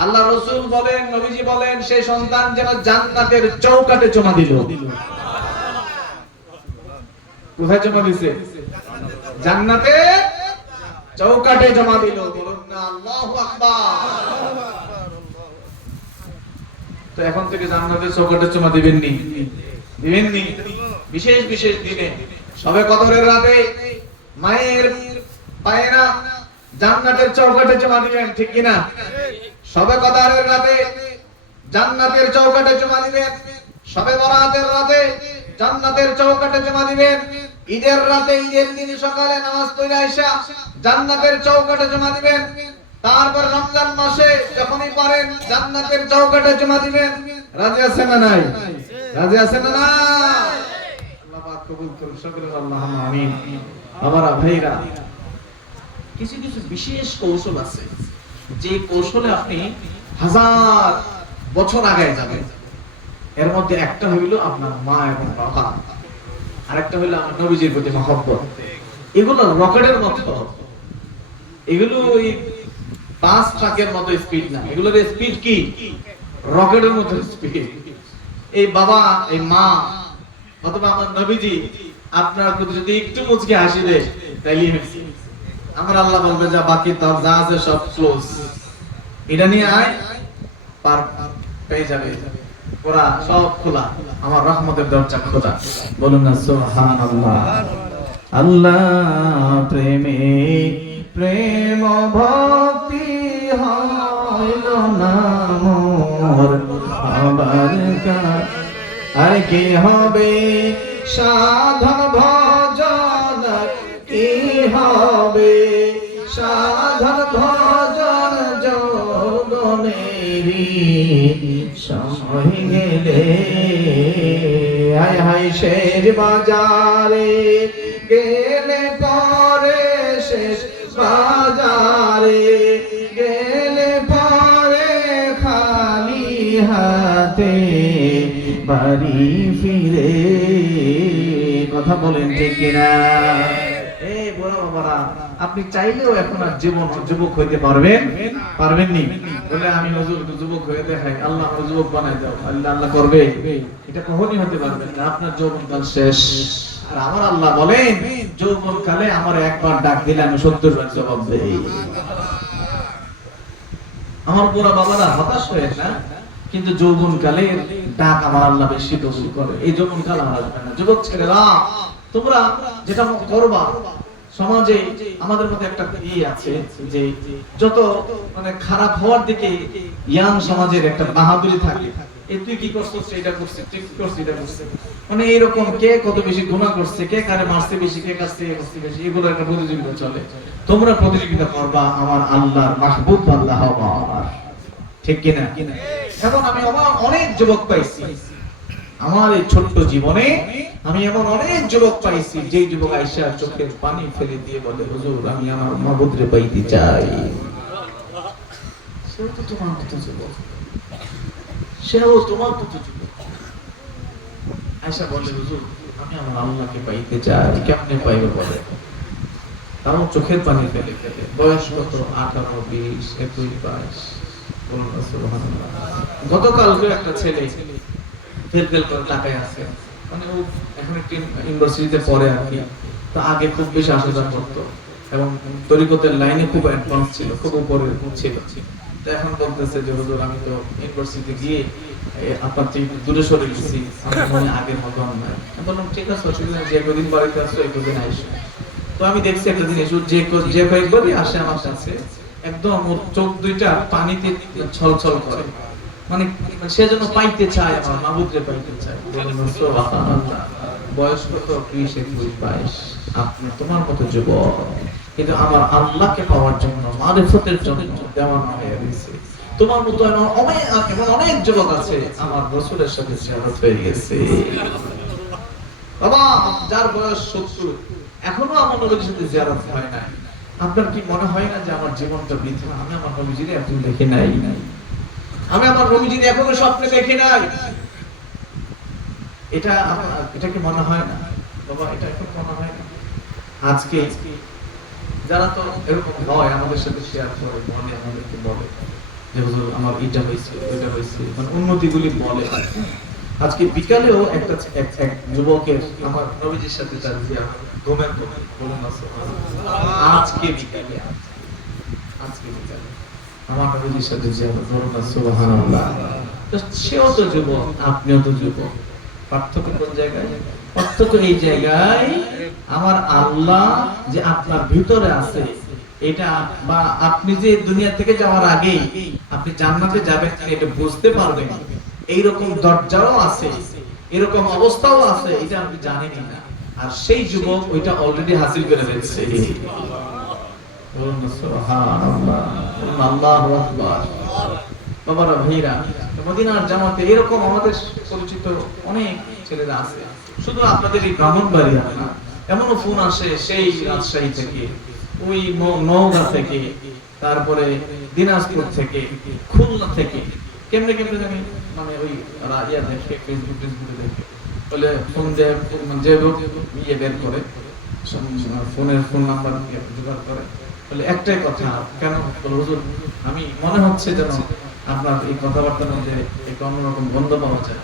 আল্লাহ রাসূল বলেন, নবীজি বলেন, সেই সন্তান যেন জান্নাতের চৌকাঠে চুমা দিল। কোথায় চুমা দিছে? জান্নাতে চৌকাঠে জমা দিল। বলুন না আল্লাহু আকবার। তো এখন থেকে জান্নাতের চৌকাঠে চুমা দিবেন নি? দিবেন নি? বিশেষ বিশেষ দিনে, শবে কদরের রাতে মায়ের পায়ে না জান্নাতের চৌকাঠে চুমা দিবেন, ঠিক কি না? শবে কদরের রাতে জান্নাতের চৌকাঠে চুমা দিবেন, শবে বরাতের রাতে জান্নাতের চৌকাঠে চুমা দিবেন, ঈদের রাতে, ঈদের দিন সকালে নামাজ পড়ে আইসা জান্নাতের চৌকাঠে চুমা দিবেন, তারপর রমজান মাসে যখনই পারেন জান্নাতের চৌকাঠে চুমা দিবেন। রাজি আছেন না নাই? রাজি আছেন না না? আল্লাহ পাক কবুল করুন, সকলে আল্লাহুম্মা আমিন। আমার ভাইরা, কিছু কিছু বিশেষ কৌশল আছে, যে কৌশলে আপনি হাজার বছর আগায় যাবেন। এর মধ্যে একটা হইল আপনার মা এবং বাবা, আরেকটা হইল আমার নবীজির প্রতি মহব্বত। এগুলো রকেটের মতো, এগুলো ওই বাস ট্রাকের মতো স্পিড না, এগুলোর স্পিড কি? রকেটের মতো স্পিড। এই বাবা, এই মা অথবা আমার নবীজি আপনার প্রতি যদি একটু মুচকি হাসি দেয়, তাইলে আমার আল্লাহ বলবে যা বাকি তার যা আছে সব ক্লোজ, এটা নিয়ে আয়, পার পেয়ে যাবে, ওরা সব খোলা, আমার রহমতের দরজা খোলা। বলুন না সুবহানাল্লাহ। আল্লাহ প্রেমে প্রেম ভক্তি হইল না মোর, আবার আর কি হবে সাধন ভজন, কি হবে সাধন ভজন, যোগনেরি সময় গেলে, হায় হায় শেষ বাজারে গেলে পরে, শেষ বাজারে গেলে পরে খালি হাতে বাড়ি ফিরে। কথা বলেন ঠিক কিনা? এই বড় বাবারা, আপনি চাইলেও এখন আর যুবক হইতে পারবেন নি? বলে আমি হুজুর যুবক হয়ে দেখাই, আল্লাহ যুবক বানাই দাও, আল্লাহ করবে, এটা কখনই হতে পারবেন না। আপনার যৌবনকাল শেষ। আর আমার আল্লাহ বলেন, যৌবনকালে আমার একবার ডাক দিলে আমি 70 বার জবাব দেই। আমার বুড়া বাবারা হতাশ হয়ে না, কিন্তু যৌবনকালে ডাক আমার আল্লাহ বেশি কবুল করে। এই যৌবনকাল আর আসবে না। যুবক ছেলেরা, তোমরা যেটা করবা, সমাজে আমাদের মধ্যে একটা আছে যে যত মানে খারাপ হওয়ার দিকে ইয়াং সমাজের একটা বাহাদুরি থাকে, এই তুই কি করছিস, এটা করছিস, তুই কি করছিস, এটা করছিস, মানে এইরকম কে কত বেশি গুনাহ করছে, কে কারে মারছে বেশি, কে কাছে কে করছে বেশি, এগুলো একটা প্রতিযোগিতা চলে। তোমরা প্রতিযোগিতা করবা আমার আল্লাহর মাহবুব বান্দা হওয়ার, ঠিক কিনা? এখন আমি অনেক যুবক পাইছি আমার এই ছোট্ট জীবনে, আমি এমন অনেক যুবক পাইছি যে যুবক আয়েশা চোখের পানি ফেলে দিয়ে বলে, হুজুর আমি আমার মাহবুবরে পাইতে চাই। সেও তো তোমার মতো যুবক, সেও তোমার মতো যুবক। আয়েশা বলে, হুজুর আমি আমার আল্লাহকে পাইতে চাই, কেমনে পাইবে বলে? তারও চোখের পানি ফেলে ফেলে। বয়স কত? 18, 20, 21, 22। গতকালকে একটা ছেলে ফেল করে ঢাকায় আছে, মানে ও এখন একটি ইউনিভার্সিটিতে পড়ে আর কি। তো আগে খুব বেশি আসা করতো এবং তরিকতের লাইনে খুব অ্যাডভান্স ছিল, খুব উপরে ছিল। তো এখন বলতেছে যে হুজুর আমি তো ইউনিভার্সিটিতে গিয়ে আপনার থেকে দূরে সরে গেছি, আমার মনে আগের মতো নয়। আমি বললাম ঠিক আছে, অসুবিধা নেই, যে কদিন বাড়িতে আসছো এই কদিন আইসো। তো আমি দেখছি একটা জিনিস, যে কয়েকবারই আসে আমার কাছে, একদম ওর চোখ দুইটা পানিতে ছলছল করে, মানে সে যেন পাইতে চায়, আমার মাহবুবরে পাইতে চায়। বয়স কত? 20, 21, 22। আপনি তোমার মতো যুবক, কিন্তু আমার আল্লাহকে পাওয়ার জন্য, মারিফতের জন্য দেওয়ানা হয়ে গেছে। তো তোমার মতো এমন অনেক যুবক আছে আমার রাসূলের সাথে জিয়ারত হয়ে গেছে। বাবা যার বয়স 70 এখনো আমার নবীর সাথে জিয়ারত হয় নাই। আপনার কি মনে হয় না যে আমার জীবনটা বৃথা? আমি আমার নবীজির এখন দেখি নাই, আমি আমার নবীজির এখনো স্বপ্নে দেখি নাই। এটা কি মনে হয় না বাবা? এটা এখন মনে হয় না? আজকে যারা তো এরকম হয় আমাদের সাথে শেয়ার করে, বলে আমাদেরকে বলে যে হুজুর আমার এটা হয়েছে ওইটা হয়েছে, মানে উন্নতিগুলি বলে। আজকে বিকালেও একটা এক যুবকের আমার নবীজির সাথে তার জিয়ারত ঘুমের ঘুমে বলুন না সুবহানাল্লাহ। আজকে বিকালে আমার নবীজির সাথে জিয়ারত বলুন না সুবহানাল্লাহ। তো সেও তো যুবক, আপনিও তো যুবক। পার্থক্য কোন জায়গায়? পার্থক্য এই জায়গায় আমার আল্লাহ যে আপনার ভিতরে আছে এটা, বা আপনি যে দুনিয়া থেকে যাওয়ার আগে আপনি জান্নাতে যাবেন এটা বুঝতে পারবেন, এইরকম দরজাও আছে, এরকম অবস্থাও আছে, এটা আপনি জানেনই না। আর সেই যুবক ওইটা অলরেডি হাসিল করে ফেলছে। সুবহানাল্লাহ, আল্লাহু আকবার। বাবারা ভাইরা, মদিনার জামাতে এরকম আমাদের পরিচিত অনেক ছেলেরা আছে, শুধু আপনাদের এই ব্রাহ্মণবাড়িয়া না, এমনও ফোন আসে সেই রাজশাহী থেকে, ওই নওগাঁ থেকে, তারপরে দিনাজপুর থেকে, খুলনা থেকে, কেমনে কেমনে জানি মানে ওই ইয়া দেখে ফেসবুকে দেখে বলে ফোন দেয়, যে লোক ইয়ে বের করে ফোনের ফোন নাম্বার জোগাড় করে, বলে একটাই কথা, কেন হুজুর আমি মনে হচ্ছে যেন আপনার এই কথাবার্তার মধ্যে একটু অন্যরকম গন্ধ পাওয়া যায়।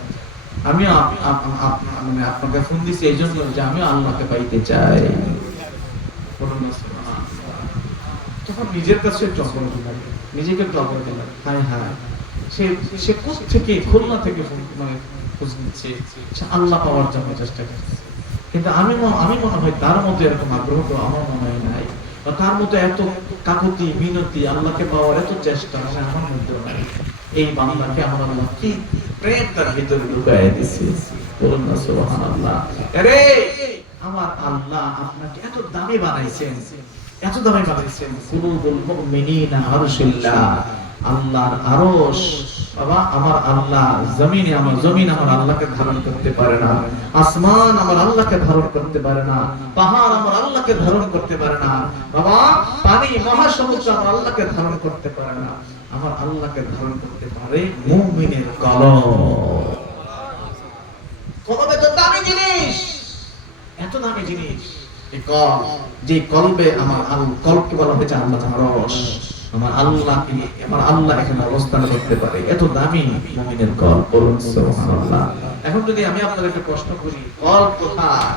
আমিও মানে আপনাকে ফোন দিছি এই জন্য যে আমিও আল্লাহকে পাইতে চাই। তখন নিজের কাছে একটু অপরাধ লাগে, নিজেকে একটু অপরাধ লাগে, হায় হায় সে কোথা থেকে, খুলনা থেকে মানে খোঁজ নিচ্ছে, আল্লাহ পাওয়ার জন্য চেষ্টা করছে। কিন্তু আমি মনে হয় তার মধ্যে এরকম আগ্রহ তো আমার মনে হয় নাই, বা তার মধ্যে এত কাকুতি মিনতি আল্লাহকে পাওয়ার এত চেষ্টা মানে আমার মধ্যে নাই। এই বান্দাকে আমার আল্লাহ কি প্রেম তার ভিতরে ঢুকায় দিয়েছে, বলুন না সুবহানাল্লাহ। আরে আমার আল্লাহ আপনাকে এত দামি বানাইছেন, এত দামি বানাইছেন। কুলুবুল মুমিনিনা আরশুল্লাহ, আল্লাহর আরশ। বাবা আমার আল্লাহ জমিনে, আমার জমিন আমার আল্লাহকে ধারণ করতে পারে না, আসমান আমার আল্লাহকে ধারণ করতে পারে না, পাহাড় আমার আল্লাহকে ধারণ করতে পারে না, বাবা পানি মহাসমুদ্র আমার আল্লাহকে ধারণ করতে পারে না। আমার আল্লাহকে ধারণ করতে পারে মুমিনের কলব। কলব এত দামি জিনিস, এত দামি জিনিস এই কলব, যে কলবে আমার কলবকে বলা হয়েছে আল্লাহর আরশ। আমার আল্লাহ এখানে অবস্থান করতে পারে, এত দামি মুমিনের কলব, বলুন সুবহানাল্লাহ। এখন যদি আমি আপনাদের একটা প্রশ্ন করি, কলব কোথায়?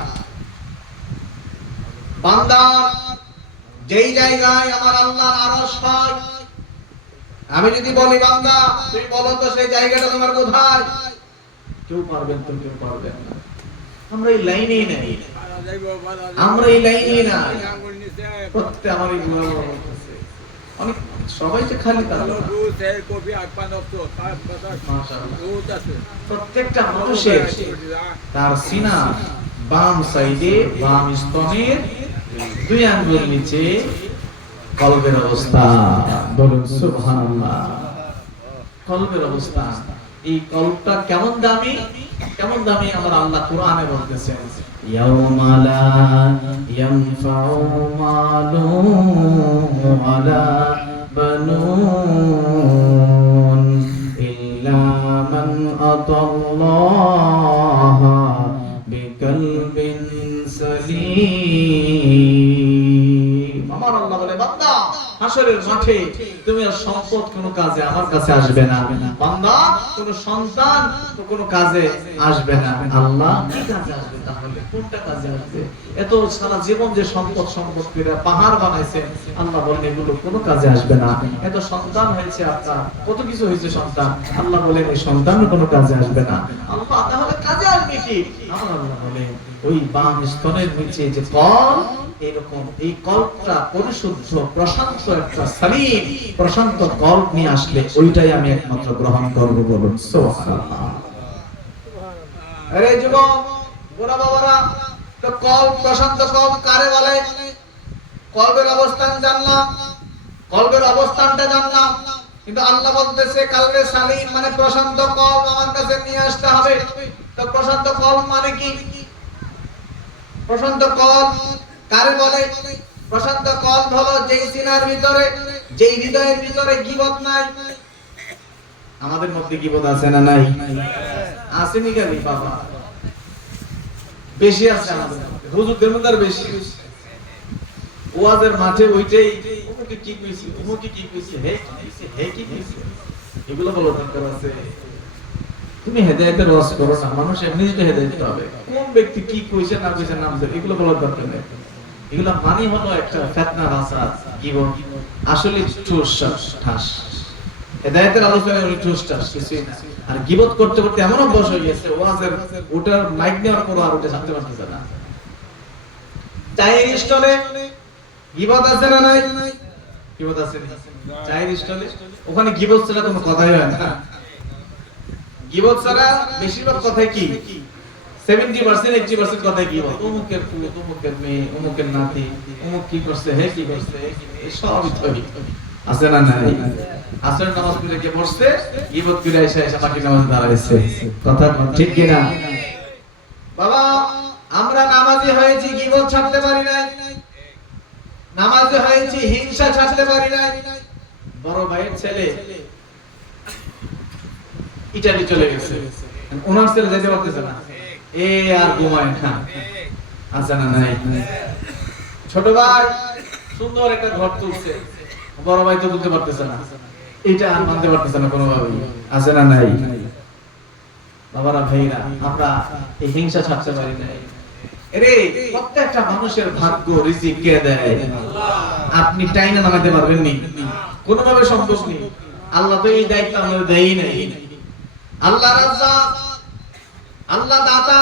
বান্দা যেই জায়গায় আমার আল্লাহর আরশ হয়, আমি যদি বলি বান্দা তুমি বলো তো সেই জায়গাটা তোমার কোথায়, কেউ পারবেন তো কেউ পারবেন না। আমরা এই লাইনেই নাই, আমরা এই লাইনেই নাই। প্রত্যেক আমার এই অনেক সবাই যে খালি প্রত্যেকটা মানুষের তার সিনা বাম সাইডে, বাম স্তনের 2 আঙ্গুল নিচে কলবের অবস্থা, বলুন সুবহানাল্লাহ। কলবের অবস্থা, এই কলবটা কেমন দামি, কেমন দামি আমার আল্লাহ কোরআনে বলতেছেন, ইয়াউমা লা ইয়ানফাউ মালুন ওয়ালা বানুন ইল্লা মান আতাল্লাহা বিকলবিন সালিম। আমার আল্লাহ বলে বান্দা হাসরের মাঠে তুমি আর সম্পদ কোনো কাজে আমার কাছে আসবে না, বান্দা কোনো সন্তান তো কোনো কাজে আসবে না। আল্লাহ কি কাজে আসবে তাহলে, কোনটা কাজে আসবে? এত সারা জীবন যে সম্পদ করে পাহাড় বানাইছেন, আল্লাহ বলেন এগুলো কোনো কাজে আসবে না। এত সন্তান হয়েছে আপনার, কত কিছু হয়েছে সন্তান, আল্লাহ বলেন এই সন্তানও কোনো কাজে আসবে না। আল্লাহ তাহলে কাজে আসবে কি? আমার আল্লাহ বলেন ওই বাম স্তনের নিচে যে কলব, এরকম এই কলবটা পরিশুদ্ধ প্রশান্ত একটা সালিম প্রশান্ত কলব নিয়ে আসলে ওইটাই আমি একমাত্র গ্রহণ করব, বলুন সুবহানাল্লাহ। আরে যুবক বুড়া বাবারা, তো কলব প্রশান্ত কলব কারে বলে? কলবের অবস্থান জানলাম, কলবের অবস্থানটা জানলাম, কিন্তু আল্লাহ বলতেছে কালবে সালিম মানে প্রশান্ত কলব আমার কাছে নিয়ে আসতে হবে। তো প্রশান্ত কলব মানে কি? প্রশান্ত কলব কারে বলে? প্রশান্ত কলব হলো যেই সিনার ভিতরে, যেই হৃদয়ের ভিতরে গীবত নাই। আমাদের মধ্যে গীবত আছে না নাই? আসেনি কেন বাবা? বেশি আছে আমাদের মধ্যে, হুজুরদের মধ্যে আর বেশি। ওয়াজের মাঠে ওইটাই ওকে কি কইছি, ওকে কি কইছি, হে কি কইছি, হে কি কইছি, এগুলো বলার দরকার আছে। তুমি হেদায়েতের ওয়াজ করো না, মানুষ এমনিই তো হেদায়েত পাবে। কোন ব্যক্তি কি কইছে না কইছে নাম ধরে এগুলো বলার দরকার নেই। এগুলো মানে হলো একটা ফিতনা রাসা গীবত, আসলে ঠুস ঠাস। হেদায়েতের আলোচনায় উনি ঠুস ঠাস কিছুই না। আর গীবত করতে করতে এমন অভ্যাস হয়ে গেছে, ওয়াজের ওটার মাইক নেওয়ার পর আর ওটা ছাড়তে পারতেছে না। চায়ের স্টলে গীবত আছে না নাই? গীবত আছে না? চায়ের স্টলে ওখানে গীবত ছাড়া কোনো কথাই হয় না। গীবত ছাড়া বেশিরভাগ কথাই কি? 70% 80% কথাই গীবত। অমুকের ফুল, অমুকের মেয়ে, অমুকের নাতি, অমুক কি করছে, হে কি করছে, এই সবই তো আছে না নাই? আসরের নামাজ পড়ে কে পড়ছে, গীবত করে এসে বাকি নামাজ দাঁড়াইছে। কথা ঠিক কি না? বাবা আমরা নামাজি হয়েছি, গীবত ছাড়তে পারি নাই। নামাজি হয়েছি, হিংসা ছাড়তে পারি নাই। বড় ভাইয়ের ছেলে ইটালি চলে গেছে, ওনার ছেলে যেতে পারতেছে না, এ আর ঘুমায় না। আছে না নাই? ছোট ভাই সুন্দর একটা ঘর তুলছে, বড় ভাই তো তুলতে পারতেছে না, এটা আর মানতে পারতেছে না কোনোভাবেই। আছে না নাই? বাবারা ভাইরা, আমরা এই হিংসা ছাড়তে পারি নাই। আরে প্রত্যেকটা মানুষের ভাগ্য রিজিক কে দেয়? আপনি টাইনা নামাতে পারবেন নি, কোনোভাবে সম্ভব নেই। আল্লাহ তো এই দায়িত্ব আমাদের দেয়ই নাই। আল্লাহ রাজ্জাক, আল্লাহ দাতা,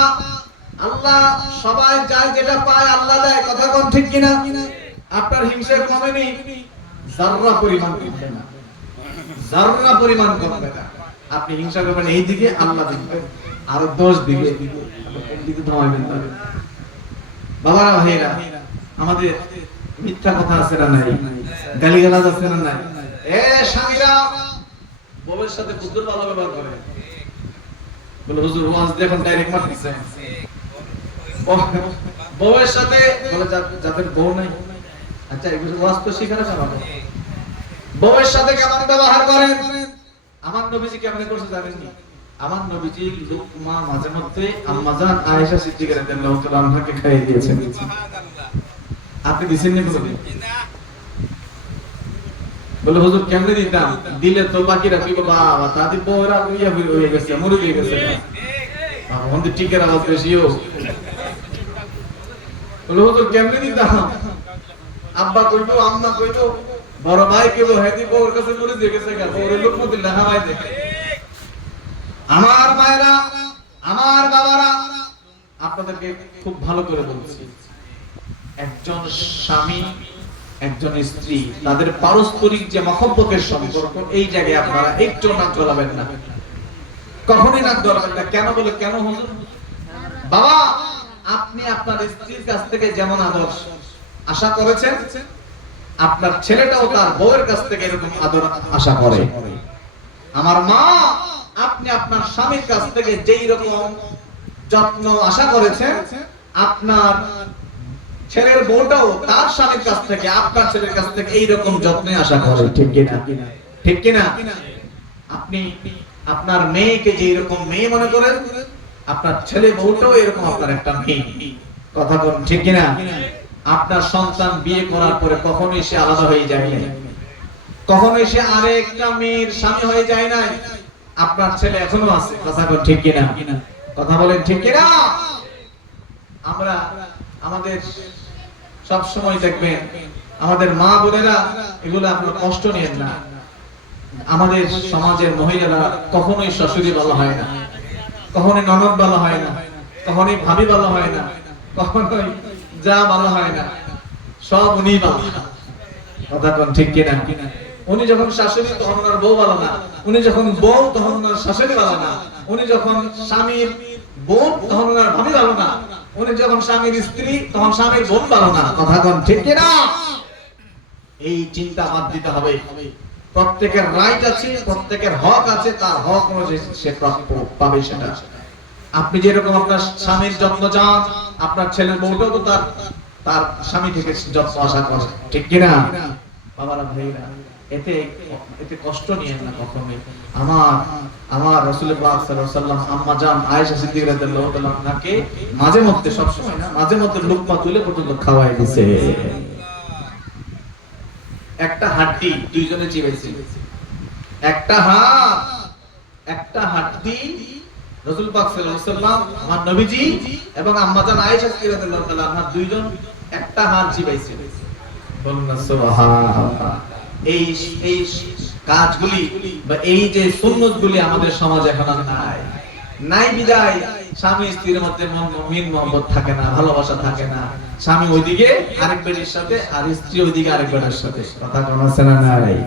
আল্লাহ সবাই যায় যেটা পায় আল্লাহ দেয়। কথা কোন ঠিক কিনা? আপনার হিংসা কমেনি, যাররা পরিমাণ কমবে না, যাররা পরিমাণ কমবে না। আপনি হিংসা করবেন এই দিকে, আল্লাহ দিকে আরো 10 দিকে, কোন দিকে থামাবেন না? বাবারা ভাইরা, আমাদের মিথ্যা কথা আছে না নাই? গালিগালাজ আছে না নাই? এ স্বামীরা বউয়ের সাথে বুদ্ধর ভালো ব্যবহার করে, বলে হুজুর ওয়াজ দেখুন ডাইরেক্ট মারতেছে। বউয়ের সাথে বলে যাদের বউ নাই, আচ্ছা এগুলো ওয়াজ তো শিখানো যাবে। বউয়ের সাথে কেমন ব্যবহার করেন? আমার নবীজি কেমন করছে জানেন কি? আমার নবীজি লুকমা মাঝে মধ্যে আম্মা জান আয়েশা সিদ্দিকা রাদিয়াল্লাহু তাআলা আনহাকে খাইয়ে দিয়েছেন। আপনি দিছেন না কোনোদিন? বলে হুজুর কেমনে দিতাম? দিলে তো বাকিরা কইবো বাবা তাদি বউরা ইয়া হয়ে গেছে, মরে দিয়ে গেছে। বাবা বন্ধু টিকের আওয়াজ বেশিও। বলে হুজুর কেমনে দিতাম? আব্বা কইতো, আম্মা কইতো, বড় ভাই কইবো হেদি বউর কাছে মরে দিয়ে গেছে, বউরে লুকমা দিলে হাওয়ায় দেখে। আমার মায়েরা, আমার বাবারা, আপনাদেরকে খুব ভালো করে বলছি, একজন স্বামী একজন স্ত্রী তাদের পারস্পরিক যে মহব্বতের সম্পর্ক, এই জায়গায় আপনারা একটু নাক গলাবেন না, কখনোই নাক গলাবেন না। কেন বলে? কেন হুজুর? বাবা আপনি আপনার স্ত্রীর কাছ থেকে যেমন আদর আশা করেছেন, আপনার ছেলেটাও তার বউয়ের কাছ থেকে এরকম আদর আশা করে। আমার মা, আপনি আপনার স্বামীর কাছ থেকে যেই রকম যত্ন আশা করেছেন, আপনার ছেলের বউটাও তার স্বামীর কাছ থেকে, আপনার ছেলের কাছ থেকে এই রকম যত্নে আশা করে। ঠিক কিনা? ঠিক কিনা? আপনি আপনার মেয়েকে যেই রকম মেয়ে মনে করেন, আপনার ছেলে বউটাও এরকম আপনার একটা মেয়ে। কথা বলুন ঠিক কিনা? আপনার সন্তান বিয়ে করার পরে কখনোই সে আলাদা হয়ে যায় না, কখনোই সে আরেকটা মেয়ের স্বামী হয়ে যায় না। আপনার ছেলে এখনো আছে। কথা বলেন ঠিক কিনা? কথা বলেন ঠিক কিনা? আমরা আমাদের সব সময় দেখবেন আমাদের মা বোনেরা, এগুলো আপনারা কষ্ট নেন না। আমাদের সমাজের মহিলারা কখনোই শাশুড়ি বলা হয় না, কখনোই ননদ বলা হয় না, কখনোই ভাবি বলা হয় না, কখনোই যা বলা হয় না, সব উনি বলা। কথা কোন ঠিক কিনা? উনি যখন শাশুড়ি তখন ওনার বউ বলা না, উনি যখন বউ তখন ওনার শাশুড়ি বলা না, উনি যখন স্বামীর বোন তখন ওনার ভাবি বলা না, উনি যখন স্বামীর স্ত্রী তখন স্বামীর বোন বলা না। কথা কোন ঠিক কিনা? এই চিন্তা বাদ দিতে হবে। প্রত্যেকের রাইট আছে, প্রত্যেকের হক আছে, তার হক অনুযায়ী সে প্রাপ্য পাবে সেটা। আপনি যেরকম আপনার স্বামীর যত্ন চান, আপনার ছেলের বউটাও তো তার স্বামী থেকে যত্ন আশা করে, ঠিক কিনা বাবারা ভাইরা? এতে এতে কষ্ট নিয়েন না কখনোই। আমার রাসূল পাক সাল্লাল্লাহু আলাইহি ওয়াসাল্লাম আম্মা জান আয়েশা সিদ্দিকা রাদিয়াল্লাহু তাআলা আনহাকে মাঝে মধ্যে, সব সময় না, মাঝে মধ্যে লুকমা তুলে পর্যন্ত খাওয়াই দিয়েছে। একটা হাড্ডি দুইজনে চিবাইছে, একটা হাড্ডি রাসূল পাক সাল্লাল্লাহু আলাইহি ওয়াসাল্লাম, আমার নবীজি এবং আম্মা জান আয়েশা সিদ্দিকা রাদিয়াল্লাহু তাআলা আনহা দুইজন একটা হাড় চিবাইছে। বলুন না সুবহানাল্লাহ। এই কাজগুলি বা এই যে সুন্নতগুলি আমাদের সমাজে এখন আর নাই বিদায় স্বামী স্ত্রীর মধ্যে মিল মহব্বত থাকে না, ভালোবাসা থাকে না। স্বামী ওইদিকে আরেক বেটির সাথে আর স্ত্রী ওইদিকে আরেক বেটির সাথে, কথা কোন আছে না নাই?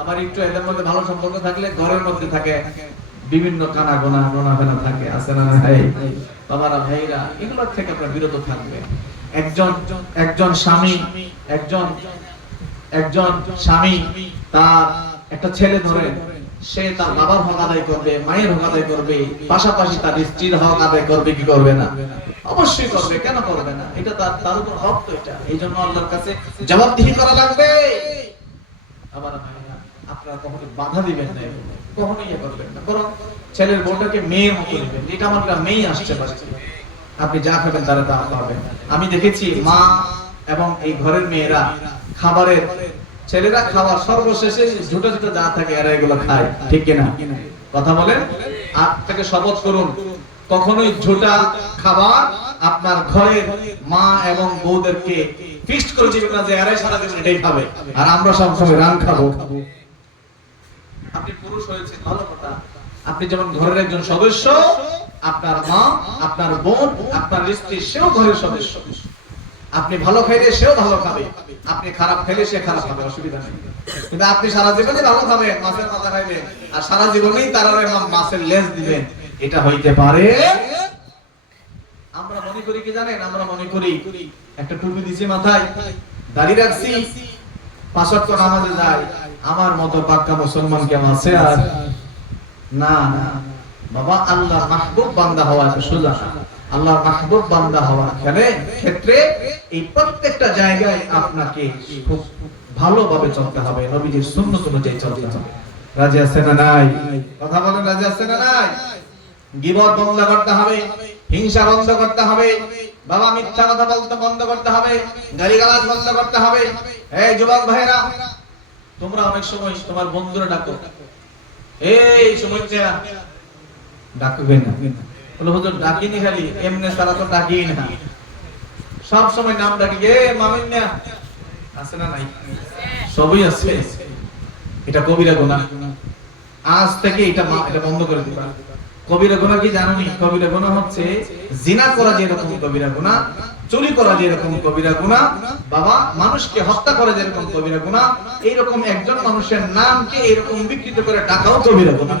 আবার একটু এদের মধ্যে ভালো সম্পর্ক থাকলে ঘরের মধ্যে থাকে বিভিন্ন কানা গোনা নোনা থাকে, আছে না নাই? বাবারা ভাইরা, এগুলো থেকে আপনারা বিরত থাকবেন। একজন স্বামী তার একটা ছেলে ধরে, সে তার বাবার হক আদায় করবে, মায়ের হক আদায় করবে, পাশাপাশি তার স্ত্রীর হক আদায় করবে কি করবে না? অবশ্যই করবে, কেন করবে না? এটা তার উপর হক তো এটা। এইজন্য আল্লাহর কাছে জবাবদিহি করা লাগবে। আবার আপনারা কখনো বাধা দিবেন না, কখনোই ইয়ে করবেন না, বরং ছেলের বউটাকে মেয়ের মতো নেবেন। এটা আমার একটা মেয়ে আসছে বাড়িতে, আপনি যা খাবেন তারা তা পাবেন। আমি দেখেছি মা এবং এই ঘরের মেয়েরা খাবারের, ছেলেরা খাবার সর্বশেষে ঝুটা ঝুটা যা থাকে এরা এগুলো খায়, ঠিক কিনা? কথা বলেন। আজ থেকে শপথ করুন, কখনোই ঝুটা খাবার আপনার ঘরের মা এবং বউদেরকে ফিক্সড করে দিবেন না যে এরাই সারা জীবন এটাই খাবে আর আমরা সব সময় রান খাবো। আপনি পুরুষ হয়েছেন ভালো কথা, আপনি যেমন ঘরের একজন সদস্য, আপনার মা, আপনার বোন, আপনার স্ত্রী সেও ঘরের সদস্য। আপনি ভালো খাইলে সেও ভালো খাবে, আপনি খারাপ খাইলে সে খারাপ খাবে, অসুবিধা নেই। কিন্তু আপনি সারা জীবনে ভালো খাবেন, মাছের মাথা খাইবেন, আর সারা জীবনেই তারা মাছের লেজ দিবেন, এটা হইতে পারে? আমরা মনে করি কি জানেন? আমরা মনে করি একটা টুপি দিছি মাথায়, দাড়ি রাখছি, 5 ওয়াক্ত নামাজে যাই, আমার মতো পাক্কা মুসলমান কেমন আছে? আর না না বাবা, আল্লাহর মাহবুব বান্দা হওয়া তো সোজা না। আল্লাহর মাহবুব বান্দা হওয়ার ক্ষেত্রে এই প্রত্যেকটা জায়গায় আপনাকে খুব ভালোভাবে চলতে হবে, নবীজির সুন্নাত অনুযায়ী চলতে হবে। রাজি আছেন না নাই? কথা বলেন, রাজি আছেন না নাই? গীবত বন্ধ করতে হবে, হিংসা বন্ধ করতে হবে, বাবা মিথ্যা কথা বলতে বন্ধ করতে হবে, গালিগালাজ বন্ধ করতে হবে। এই যুবক ভাইরা, তোমরা অনেক সময় তোমার বন্ধুরা ডাকো, এই সময়টা ডাকবেন না, বলে হুজুর ডাকিনি, খালি এমনি সারা তো ডাকিই না, সব সময় নাম ডাকি, এ মামিন্না আছে না নাই? সবই আছে। এটা কবিরা গুনাহ। আজ থেকে এটা বন্ধ করে দিবা। কবিরা গুনাহ কি জানোনি? কবিরা গুনাহ হচ্ছে জিনা করা যেরকম কবিরা গুনাহ, চুরি করা যেরকম কবিরা গুনাহ, বাবা মানুষকে হত্যা করা যেরকম কবিরা গুনাহ, এইরকম একজন মানুষের নামকে এরকম বিকৃত করে ডাকাও কবিরা গুনাহ।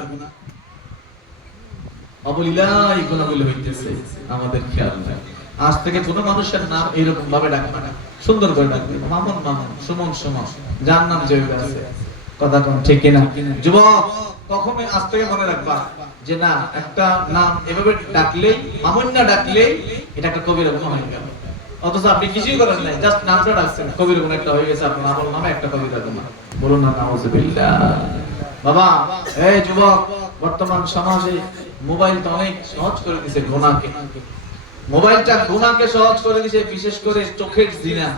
অবলীলায় গুনাহগুলো হইতেছে, আমাদের খেয়াল নাই। আজ থেকে কোনো মানুষের নাম এরকম ভাবে ডাকবে না, সুন্দর করে ডাকবে, মামুন মামুন, সুমন সুমন, যার নাম যেভাবে আছে। কথা কোন ঠিক কিনা? যুবক, কখনোই আজ থেকে মনে রাখবা যে না, একটা নাম এভাবে ডাকলেই, মামুন না ডাকলেই এটা একটা কবিরা গুনাহ হয়ে গেল। অথচ আপনি কিছুই করেন নাই, জাস্ট নামটা ডাকছেন, কবিরা গুনাহ একটা হয়ে গেছে আপনার আমল নামে একটা কবিরা গুনাহ। বলুন না নাউযুবিল্লাহ। বাবা, এই যুবক, বর্তমান সমাজে মোবাইল তো অনেক সহজ করে দিয়েছে গুনাহকে। মোবাইলটা গুনাহকে সহজ করে দিয়েছে, বিশেষ করে চোখের জিনা।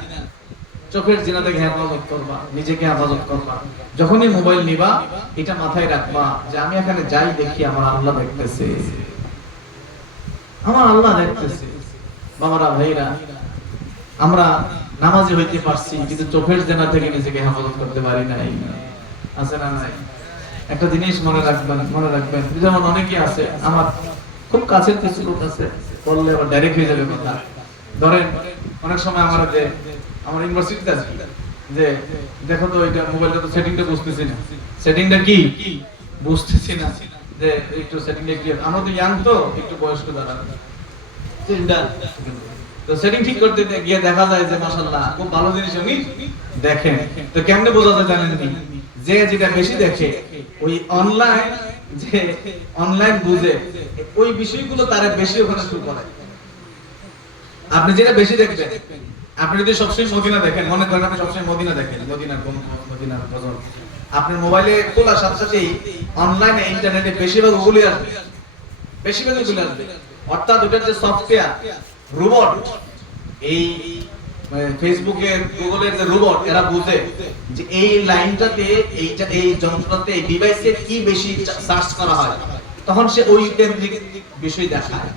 চোখের জিনা থেকে হেফাজত করবা, নিজেকে হেফাজত করবা। যখনই মোবাইল নিবা, এটা মাথায় রাখবা যে আমি এখানে যাই দেখি আমার আল্লাহ দেখতেছে, আমার আল্লাহ দেখতেছে। বাবারা ভাইরা, আমরা নামাজি হইতে পারছি, কিন্তু চোখের জিনা থেকে নিজেকে হেফাজত করতে পারি নাই, আছে না নাই? একটা জিনিস মনে রাখবেন, যেমন অনেকে আছে, আমার খুব কাছের কিছু লোক আছে, বললে আবার ডাইরেক্ট হয়ে যাবে কথা। ধরেন অনেক সময় আমার ইউনিভার্সিটিতে আছে যে দেখো তো এটা মোবাইলটা তো সেটিংটা বুঝতেছি না, সেটিংটা কি বুঝতেছি না, যে একটু সেটিংটা কি। আমরা তো ইয়াং, তো একটু বয়স্ক যারা, তো সেটিং ঠিক করতে গিয়ে দেখা যায় যে মাশাআল্লাহ খুব ভালো জিনিস উনি দেখেন। তো কেমনে বোঝা যায় জানেন কি? যে যেটা বেশি দেখে ওই অনলাইন বুঝে ওই বিষয়গুলো তারা বেশি ওখানে শুরু করে। আপনি যেটা বেশি দেখবেন, আপনি যদি সবসময় মদিনা দেখেন, মনে করেন আপনি সবসময় মদিনা দেখেন, মদিনার গজল আপনার মোবাইলে খোলার সাথে সাথেই অনলাইনে ইন্টারনেটে বেশিরভাগ ওগুলি আসবে, বেশিরভাগ ওগুলি আসবে। অর্থাৎ ওটার যে সফটওয়্যার রোবট, এই ফেসবুকের গুগলের যে রোবট, এরা বুঝে যে এই লাইনটাতে এইটা এই যন্ত্রটাতে এই ডিভাইসে কি বেশি সার্চ করা হয়, তখন সে ওই কেন্দ্রিক বিষয় দেখায়,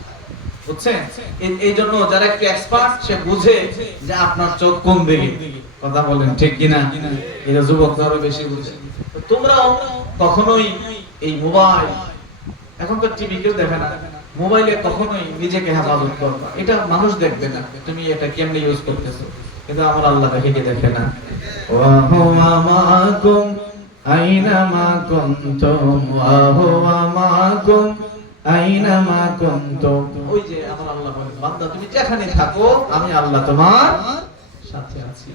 বুঝছেন? এই জন্য যারা একটু এক্সপার্ট সে বুঝে যে আপনার চোখ কোন দিকে, কথা বলেন ঠিক কিনা? এরা যুবকরা বেশি বুঝে। তোমরাও কখনোই এই মোবাইল, এখন তো টিভি কেউ দেখে না, মোবাইলে কখনোই নিজেকে হেফাজত করবা, এটা মানুষ দেখবে না তুমি এটা কেমনে ইউজ করতেছো, কিন্তু আমার আল্লাহ দেখে কি দেখে না? ওয়া হুয়া মাআকুম আইনামা কুনতুম ওয়া হুয়া মাআকুম আইনামা কুনতুম। ওই যে আমার আল্লাহ বলে, বান্দা তুমি যেখানে থাকো আমি আল্লাহ তোমার সাথে আছি।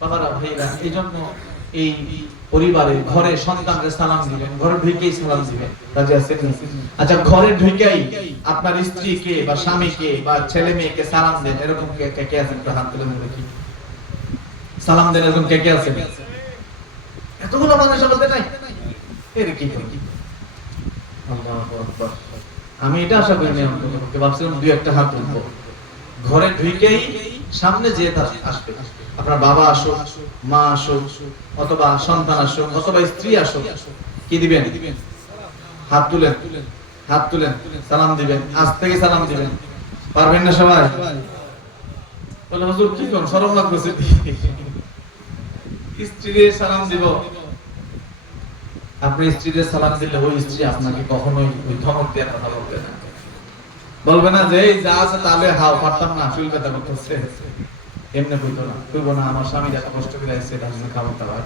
বাবারা ভাইরা, এইজন্য এই পরিবারে ঘরে সন্তানকে সালাম দিবেন, ঘরে ঢুকেই সালাম দিবেন, রাজি আছেন? আচ্ছা, ঘরে ঢুকেই আপনার স্ত্রীকে বা স্বামীকে বা ছেলে মেয়েকে সালাম দেন, এরকম কে কে আছেন? একটু হাত তুলে দেখি। সালাম দেন এরকম কে কে আছেন? এতগুলো মানুষ আমাদের নাই, এর কি করি? আল্লাহু আকবার। আমি এটা আশা করি না, ভাবছিলাম দুই একটা হাত তুলবো। ঘরে ঢুকেই সামনে যে আসবে, আপনার বাবা আসুক, মা আসুক, অথবা সন্তান আসুক, অথবা স্ত্রী আসুক, কি দিবেন? হাত তুলেন, হাত তুলেন, সালাম দিবেন, আজ থেকে সালাম দিবেন। পারবেন না সবাই? বলে হুজুর কি কোন শরম লাগতেছে, স্ত্রীকে সালাম দিব। আপনি স্ত্রীকে সালাম দিলে ওই স্ত্রী আপনাকে কখনোই ওই ধমক দিয়ে কথা বলবে না, বলবে না যে এই যা আছে তাহলে হাও, পারতাম না, শুল ব্যথা করতেছে, এমনি কইতো না, কইবো না আমার স্বামী যত কষ্ট করে আসছে তার জন্য খাবার দাবার।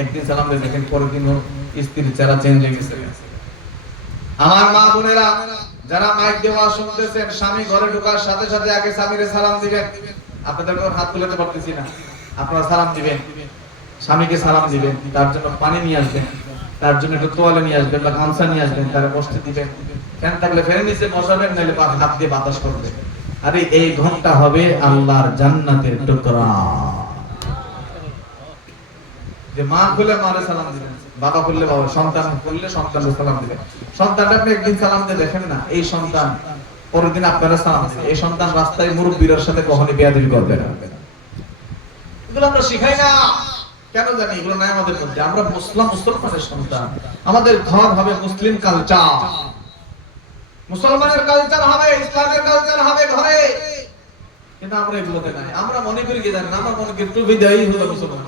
একদিন সালাম দিয়ে দেখেন পরের দিন স্ত্রীর চেহারা চেঞ্জ হয়ে গেছে। আমার মা বোনেরা যারা মাইক দেওয়া শুনতেছেন, স্বামী ঘরে ঢোকার সাথে সাথে আগে স্বামীরে সালাম দিবেন। আপনাদের হাত তুলতে পারতেছি না, আপনারা সালাম দিবেন, স্বামীকে সালাম দিবেন, তার জন্য পানি নিয়ে আসবেন, তার জন্য একটু তোয়ালে নিয়ে আসবেন বা গামছা নিয়ে আসবেন, তারা বসতে দিবেন, ফ্যান থাকলে ফ্যানের নিচে বসাবেন, নাহলে হাত দিয়ে বাতাস করবে। আরে এই ঘন্টা হবে আল্লাহর জান্নাতের টুকরা। যে মা খুলে মারে সালাম দিবেন, বাবা করলে বাবা, সন্তান করলে সন্তানকে সালাম দিবেন। সন্তানটা আপনি একদিন সালাম দিয়ে দেখেন না, এই সন্তান পরের দিন আপনারা সালাম দিবেন। এই সন্তান রাস্তায় মুরব্বির সাথে কখনো বেয়াদবি করবে না। এগুলো আমরা শিখাই না, কেন জানি? এগুলো নাই আমাদের মধ্যে। আমরা মুসলমানের সন্তান, আমাদের ঘর হবে মুসলিম কালচার, মুসলমানের কালচার হবে, ইসলামের কালচার হবে ঘরে। কিন্তু আমরা এগুলোতে নাই। আমরা মনে করি কি জানেন? আমরা মনে করি টুপি দেই হলো মুসলমান,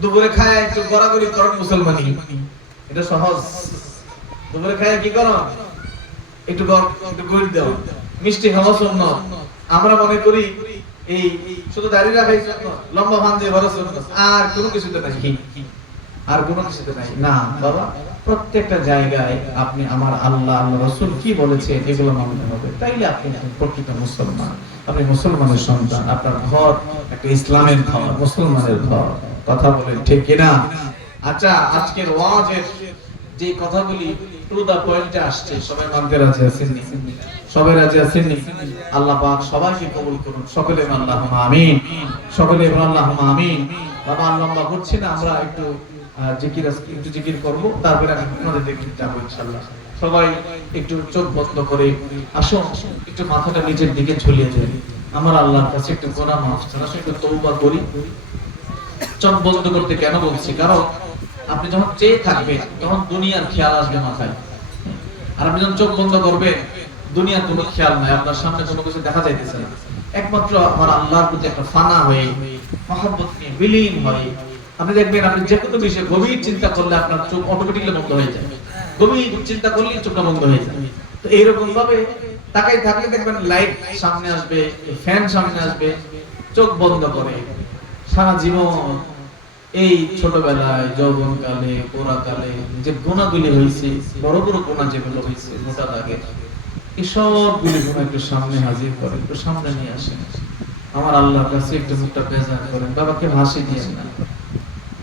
দুপুরে খায় একটু গড়াগড়ি করেন মুসলমানি, এটা সহজ। দুপুরে খায় কি করো? একটু গড়ি দাও, মিষ্টি খাওয়া সুন্নাত। আমরা মনে করি এই শুধু দাড়ি রাখাই সুন্নাত, লম্বা ফান দিয়ে বড় সুন্নাত, আর কোনো কিছুতে নাই, আর কোনো কিছুতে নাই। না বাবা, প্রত্যেকটা জায়গায় আপনি আমার আল্লাহ রাসূল কি বলেছেন এগুলো মানতে হবে, তাইলে আপনি প্রকৃত মুসলমান, আপনি মুসলমানের সন্তান। আপনার ঘর একটা ইসলামের ঘর, মুসলমানের ঘর, কথা বলেন ঠিক কিনা? আচ্ছা, আজকের ওয়াজের যে কথাগুলি টু দা পয়েন্টে আসছে, সবাই মানতে রাজি আছেন? সবাই রাজি আছেন? আল্লাহ পাক সবাইকে কবুল করুন, সকলে আল্লাহুম্মা আমিন, সকলে আল্লাহুম্মা আমিন। বাবা লম্বা করছি না, আমরা একটু জিকির করব, তারপরে আমি আপনাদের দেখতে যাব ইনশাআল্লাহ। সবাই একটু চোখ বন্ধ করে আসুন, একটু মাথাটা নিচের দিকে ঝুলিয়ে যাই, আমার আল্লাহর কাছে একটু গুনাহ মাফ চাই, একটু তওবা করি। চোখ বন্ধ করতে কেন বলছি? কারণ আপনি যখন চেয়ে থাকবেন তখন দুনিয়ার খেয়াল আসবে মাথায়, আর আপনি যখন চোখ বন্ধ করবেন দুনিয়ার কোনো খেয়াল নাই, আপনার সামনে কোনো কিছু দেখা যাইতেছে না। একমাত্র আমার আল্লাহর প্রতি একটা ফানা হয়ে, মহব্বত নিয়ে বিলীন হয়ে আপনি দেখবেন, আপনি যে কোনো বিষয়ে গভীর চিন্তা করলে আপনার চোখ অটোমেটিক্যালি বন্ধ হয়ে যায়, গভীর চিন্তা করলে চোখটা বন্ধ হয়ে যায়। তো এইরকম ভাবে তাকাই থাকলে দেখবেন লাইট সামনে আসবে, ফ্যান সামনে আসবে, চোখ বন্ধ করে সারা জীবন এই ছোটবেলায়, যৌবনকালে, পোড়াকালে যে গুণাগুলি হয়েছে, বড় বড় গুণা যেগুলো হয়েছে মোটা দাগে, এই সবগুলি গুণা একটু সামনে হাজির করেন, একটু সামনে নিয়ে আসেন। আমার আল্লাহর কাছে একটু মুখটা বেজার করেন, বাবাকে হাসি দিয়েন না,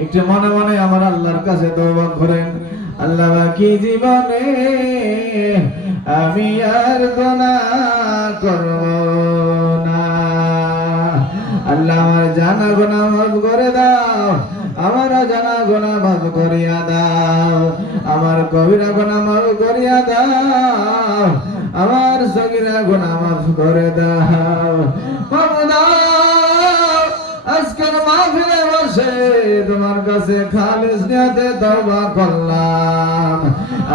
একটু মনে মনে আমার আল্লাহর কাছে তওবা করেন। আল্লাহ বাকি জীবনে আমি আর গুনাহ করব না। আল্লাহ আমার জানা গুনাহ মাফ করে দাও, আমার জানা গুনাহ মাফ করিয়া দাও, আমার কবিরা গুনাহ মাফ করিয়া দাও, আমার সগীরা গুনাহ মাফ করে দাও। মাওলা আজকের মাহফিলে বসে তোমার কাছে খালিস নিয়তে তওবা করলাম,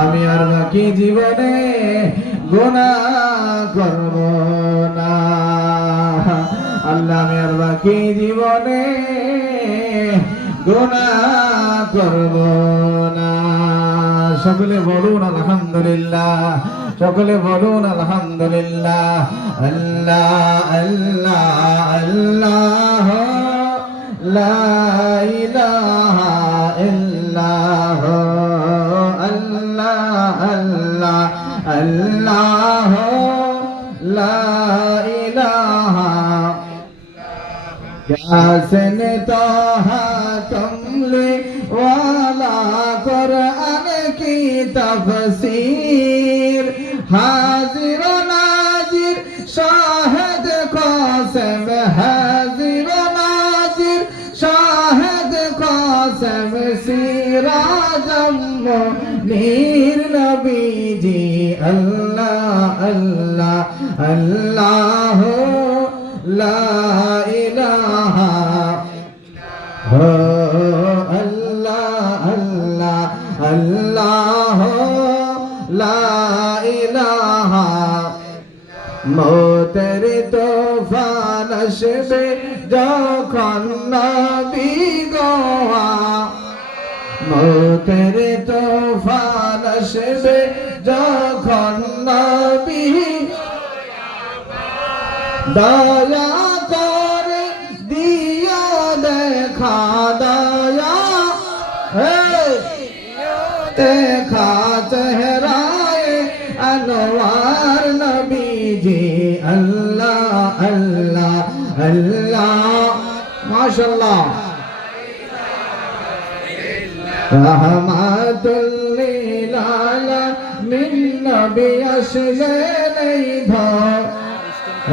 আমি আর বাকি জীবনে গুনাহ করব না। আল্লাহ আমি আর বাকি জীবনে গুনাহ করব না। সকলে বলুন আলহামদুলিল্লাহ, সকলে বলুন আলহামদুলিল্লাহ। আল্লাহ আল্লাহ আল্লাহ লা ইলাহা ইল্লাহ, আল্লাহ আল্লাহ আল্লাহ লা ইলাহা यासिन तोहा कमले वाला कुरान की तफसीर, हाजिर नाजिर शाहिद कासिम, हाजिर नाजिर शाहिद कासिम, सिराजम नीर नबी जी। अल्लाह अल्लाह अल्लाह ला इलाहा हो, अल्लाह अल्लाह अल्लाह ला इलाहा। मौतेर तूफान আসবে যখন নবী গোয়া, মৌতের তূফান আসবে যখন নবী, দয়া করে দিয়া দেখা দয়া, দেখা চেহারায়ে আনোয়ার নবীজি। আল্লাহ আল্লাহ আল্লাহ মাশাআল্লাহ। রহমাতুল লিল আলামিন নবী আসলেন ধর,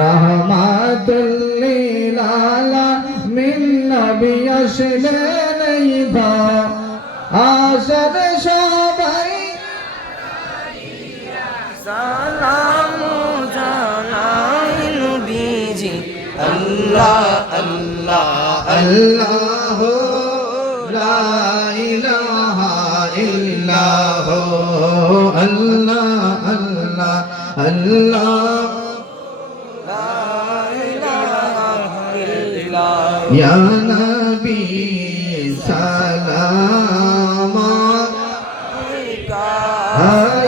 রহমাতুল লিল আলামিন নবী আসলেন ধর, আসলে সবাই সালাম জানাই নবীজি। আল্লাহ আল্লাহ আল্লাহ লা ইলাহা ইল্লাহ, আল্লাহ আল্লাহ আল্লাহ ইয়া নবী সালাম আলাইকা,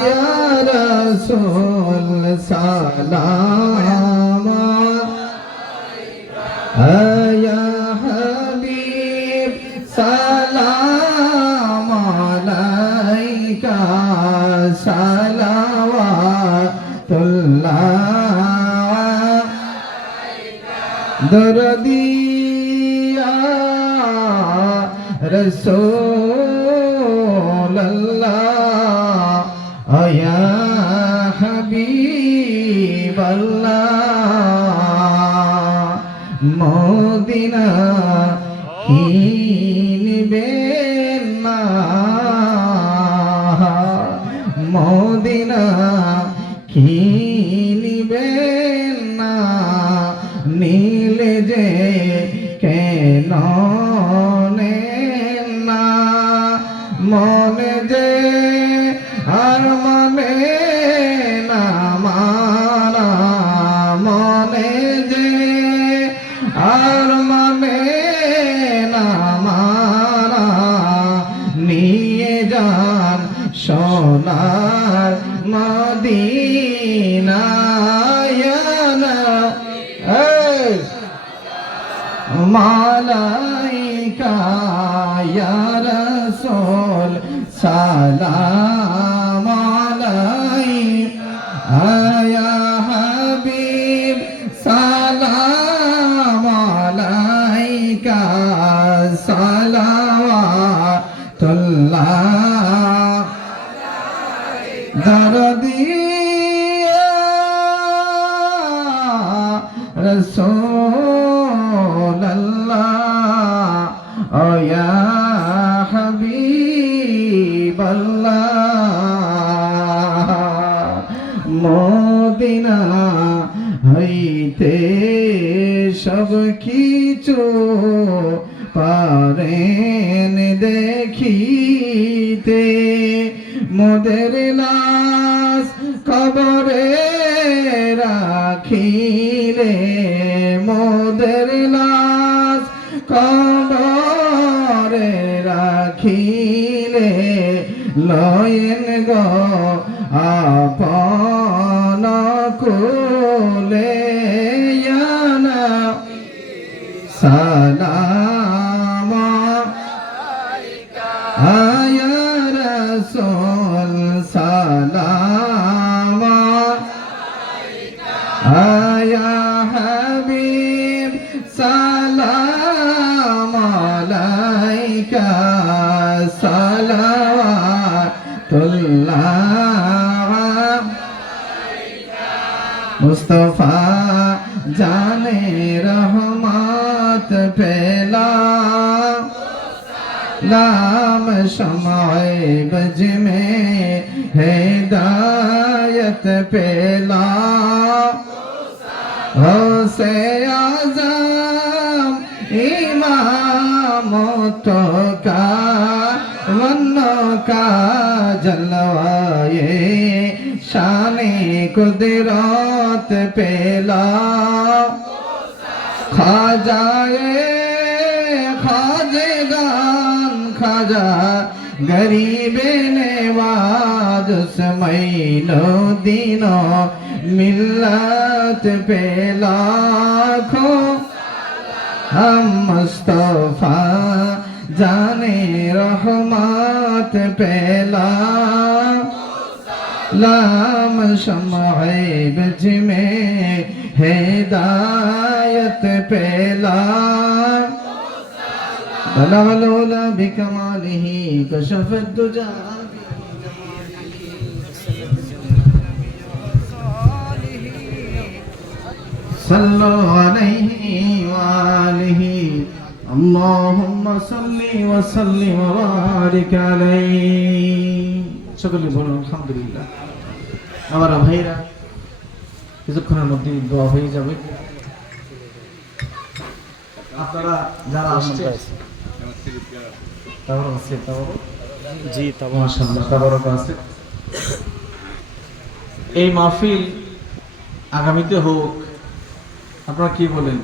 ইয়া রাসূল সালাম আলাইকা, ইয়া হাবিব সালাম আলাইকা, সালাওয়াতুল্লাহ দরদিয়া রাসূলুল্লাহ, ইয়া হাবিবাল্লাহ। মদিনা কিনবেন না, মদিনা কিনবেন না, নীলে যে কেন নেন না, মনে যে আর মনে না মানা, মনে যে আর মনে না মানা, নিয়ে যান সোনার মদিনায় না, মালাইকা ইয়া রাসূল সালাম আলাইকা, ইয়া হাবিব সালাম আলাইকা, সালাওয়াত দরদিয়া রাসূলুল্লাহ ও ইয়া হাবিবাল্লাহ মদিনা হইতে সব কিছু পারেন দেখিতে মোদের লাশ কবরে রাখিলে মোদের লাশ কবরে রাখিলে লয়েন গো আপন কোলে ইয়ানা সালাম আয়া রাসূল সালাম আয়া হাবিব সালাম আলাইকা সালাওয়াতুল্লাহ মুস্তাফা জানে রহমত পেলা लाम शमाए बज में हिदायत पेला हो से आज़म इमाम तो का वन्नो का जलवाए शाने कुदरत पेला खा जाए खाजेगान खाजा गरीबे नेवाज समैलो दीनो मिल्लत पे लाखों हम मुस्तफा जाने रहमत पे लाम शम्अ बज में हिदायत पे بلغ العلا بكماله كشف الدجى صلوا عليه وآله اللهم صل وسلم وبارك عليه সকলে বলুন আলহামদুলিল্লাহ আমার ভাইরা কিছুক্ষণের মধ্যে দোয়া হয়ে যাবে আপনারা যারা আসছেন তাবরক আছে তাবরক জি তাবরক মাশাআল্লাহ তাবরক আছে এই মাহফিল আগামীতে হোক আপনারা কি বলেন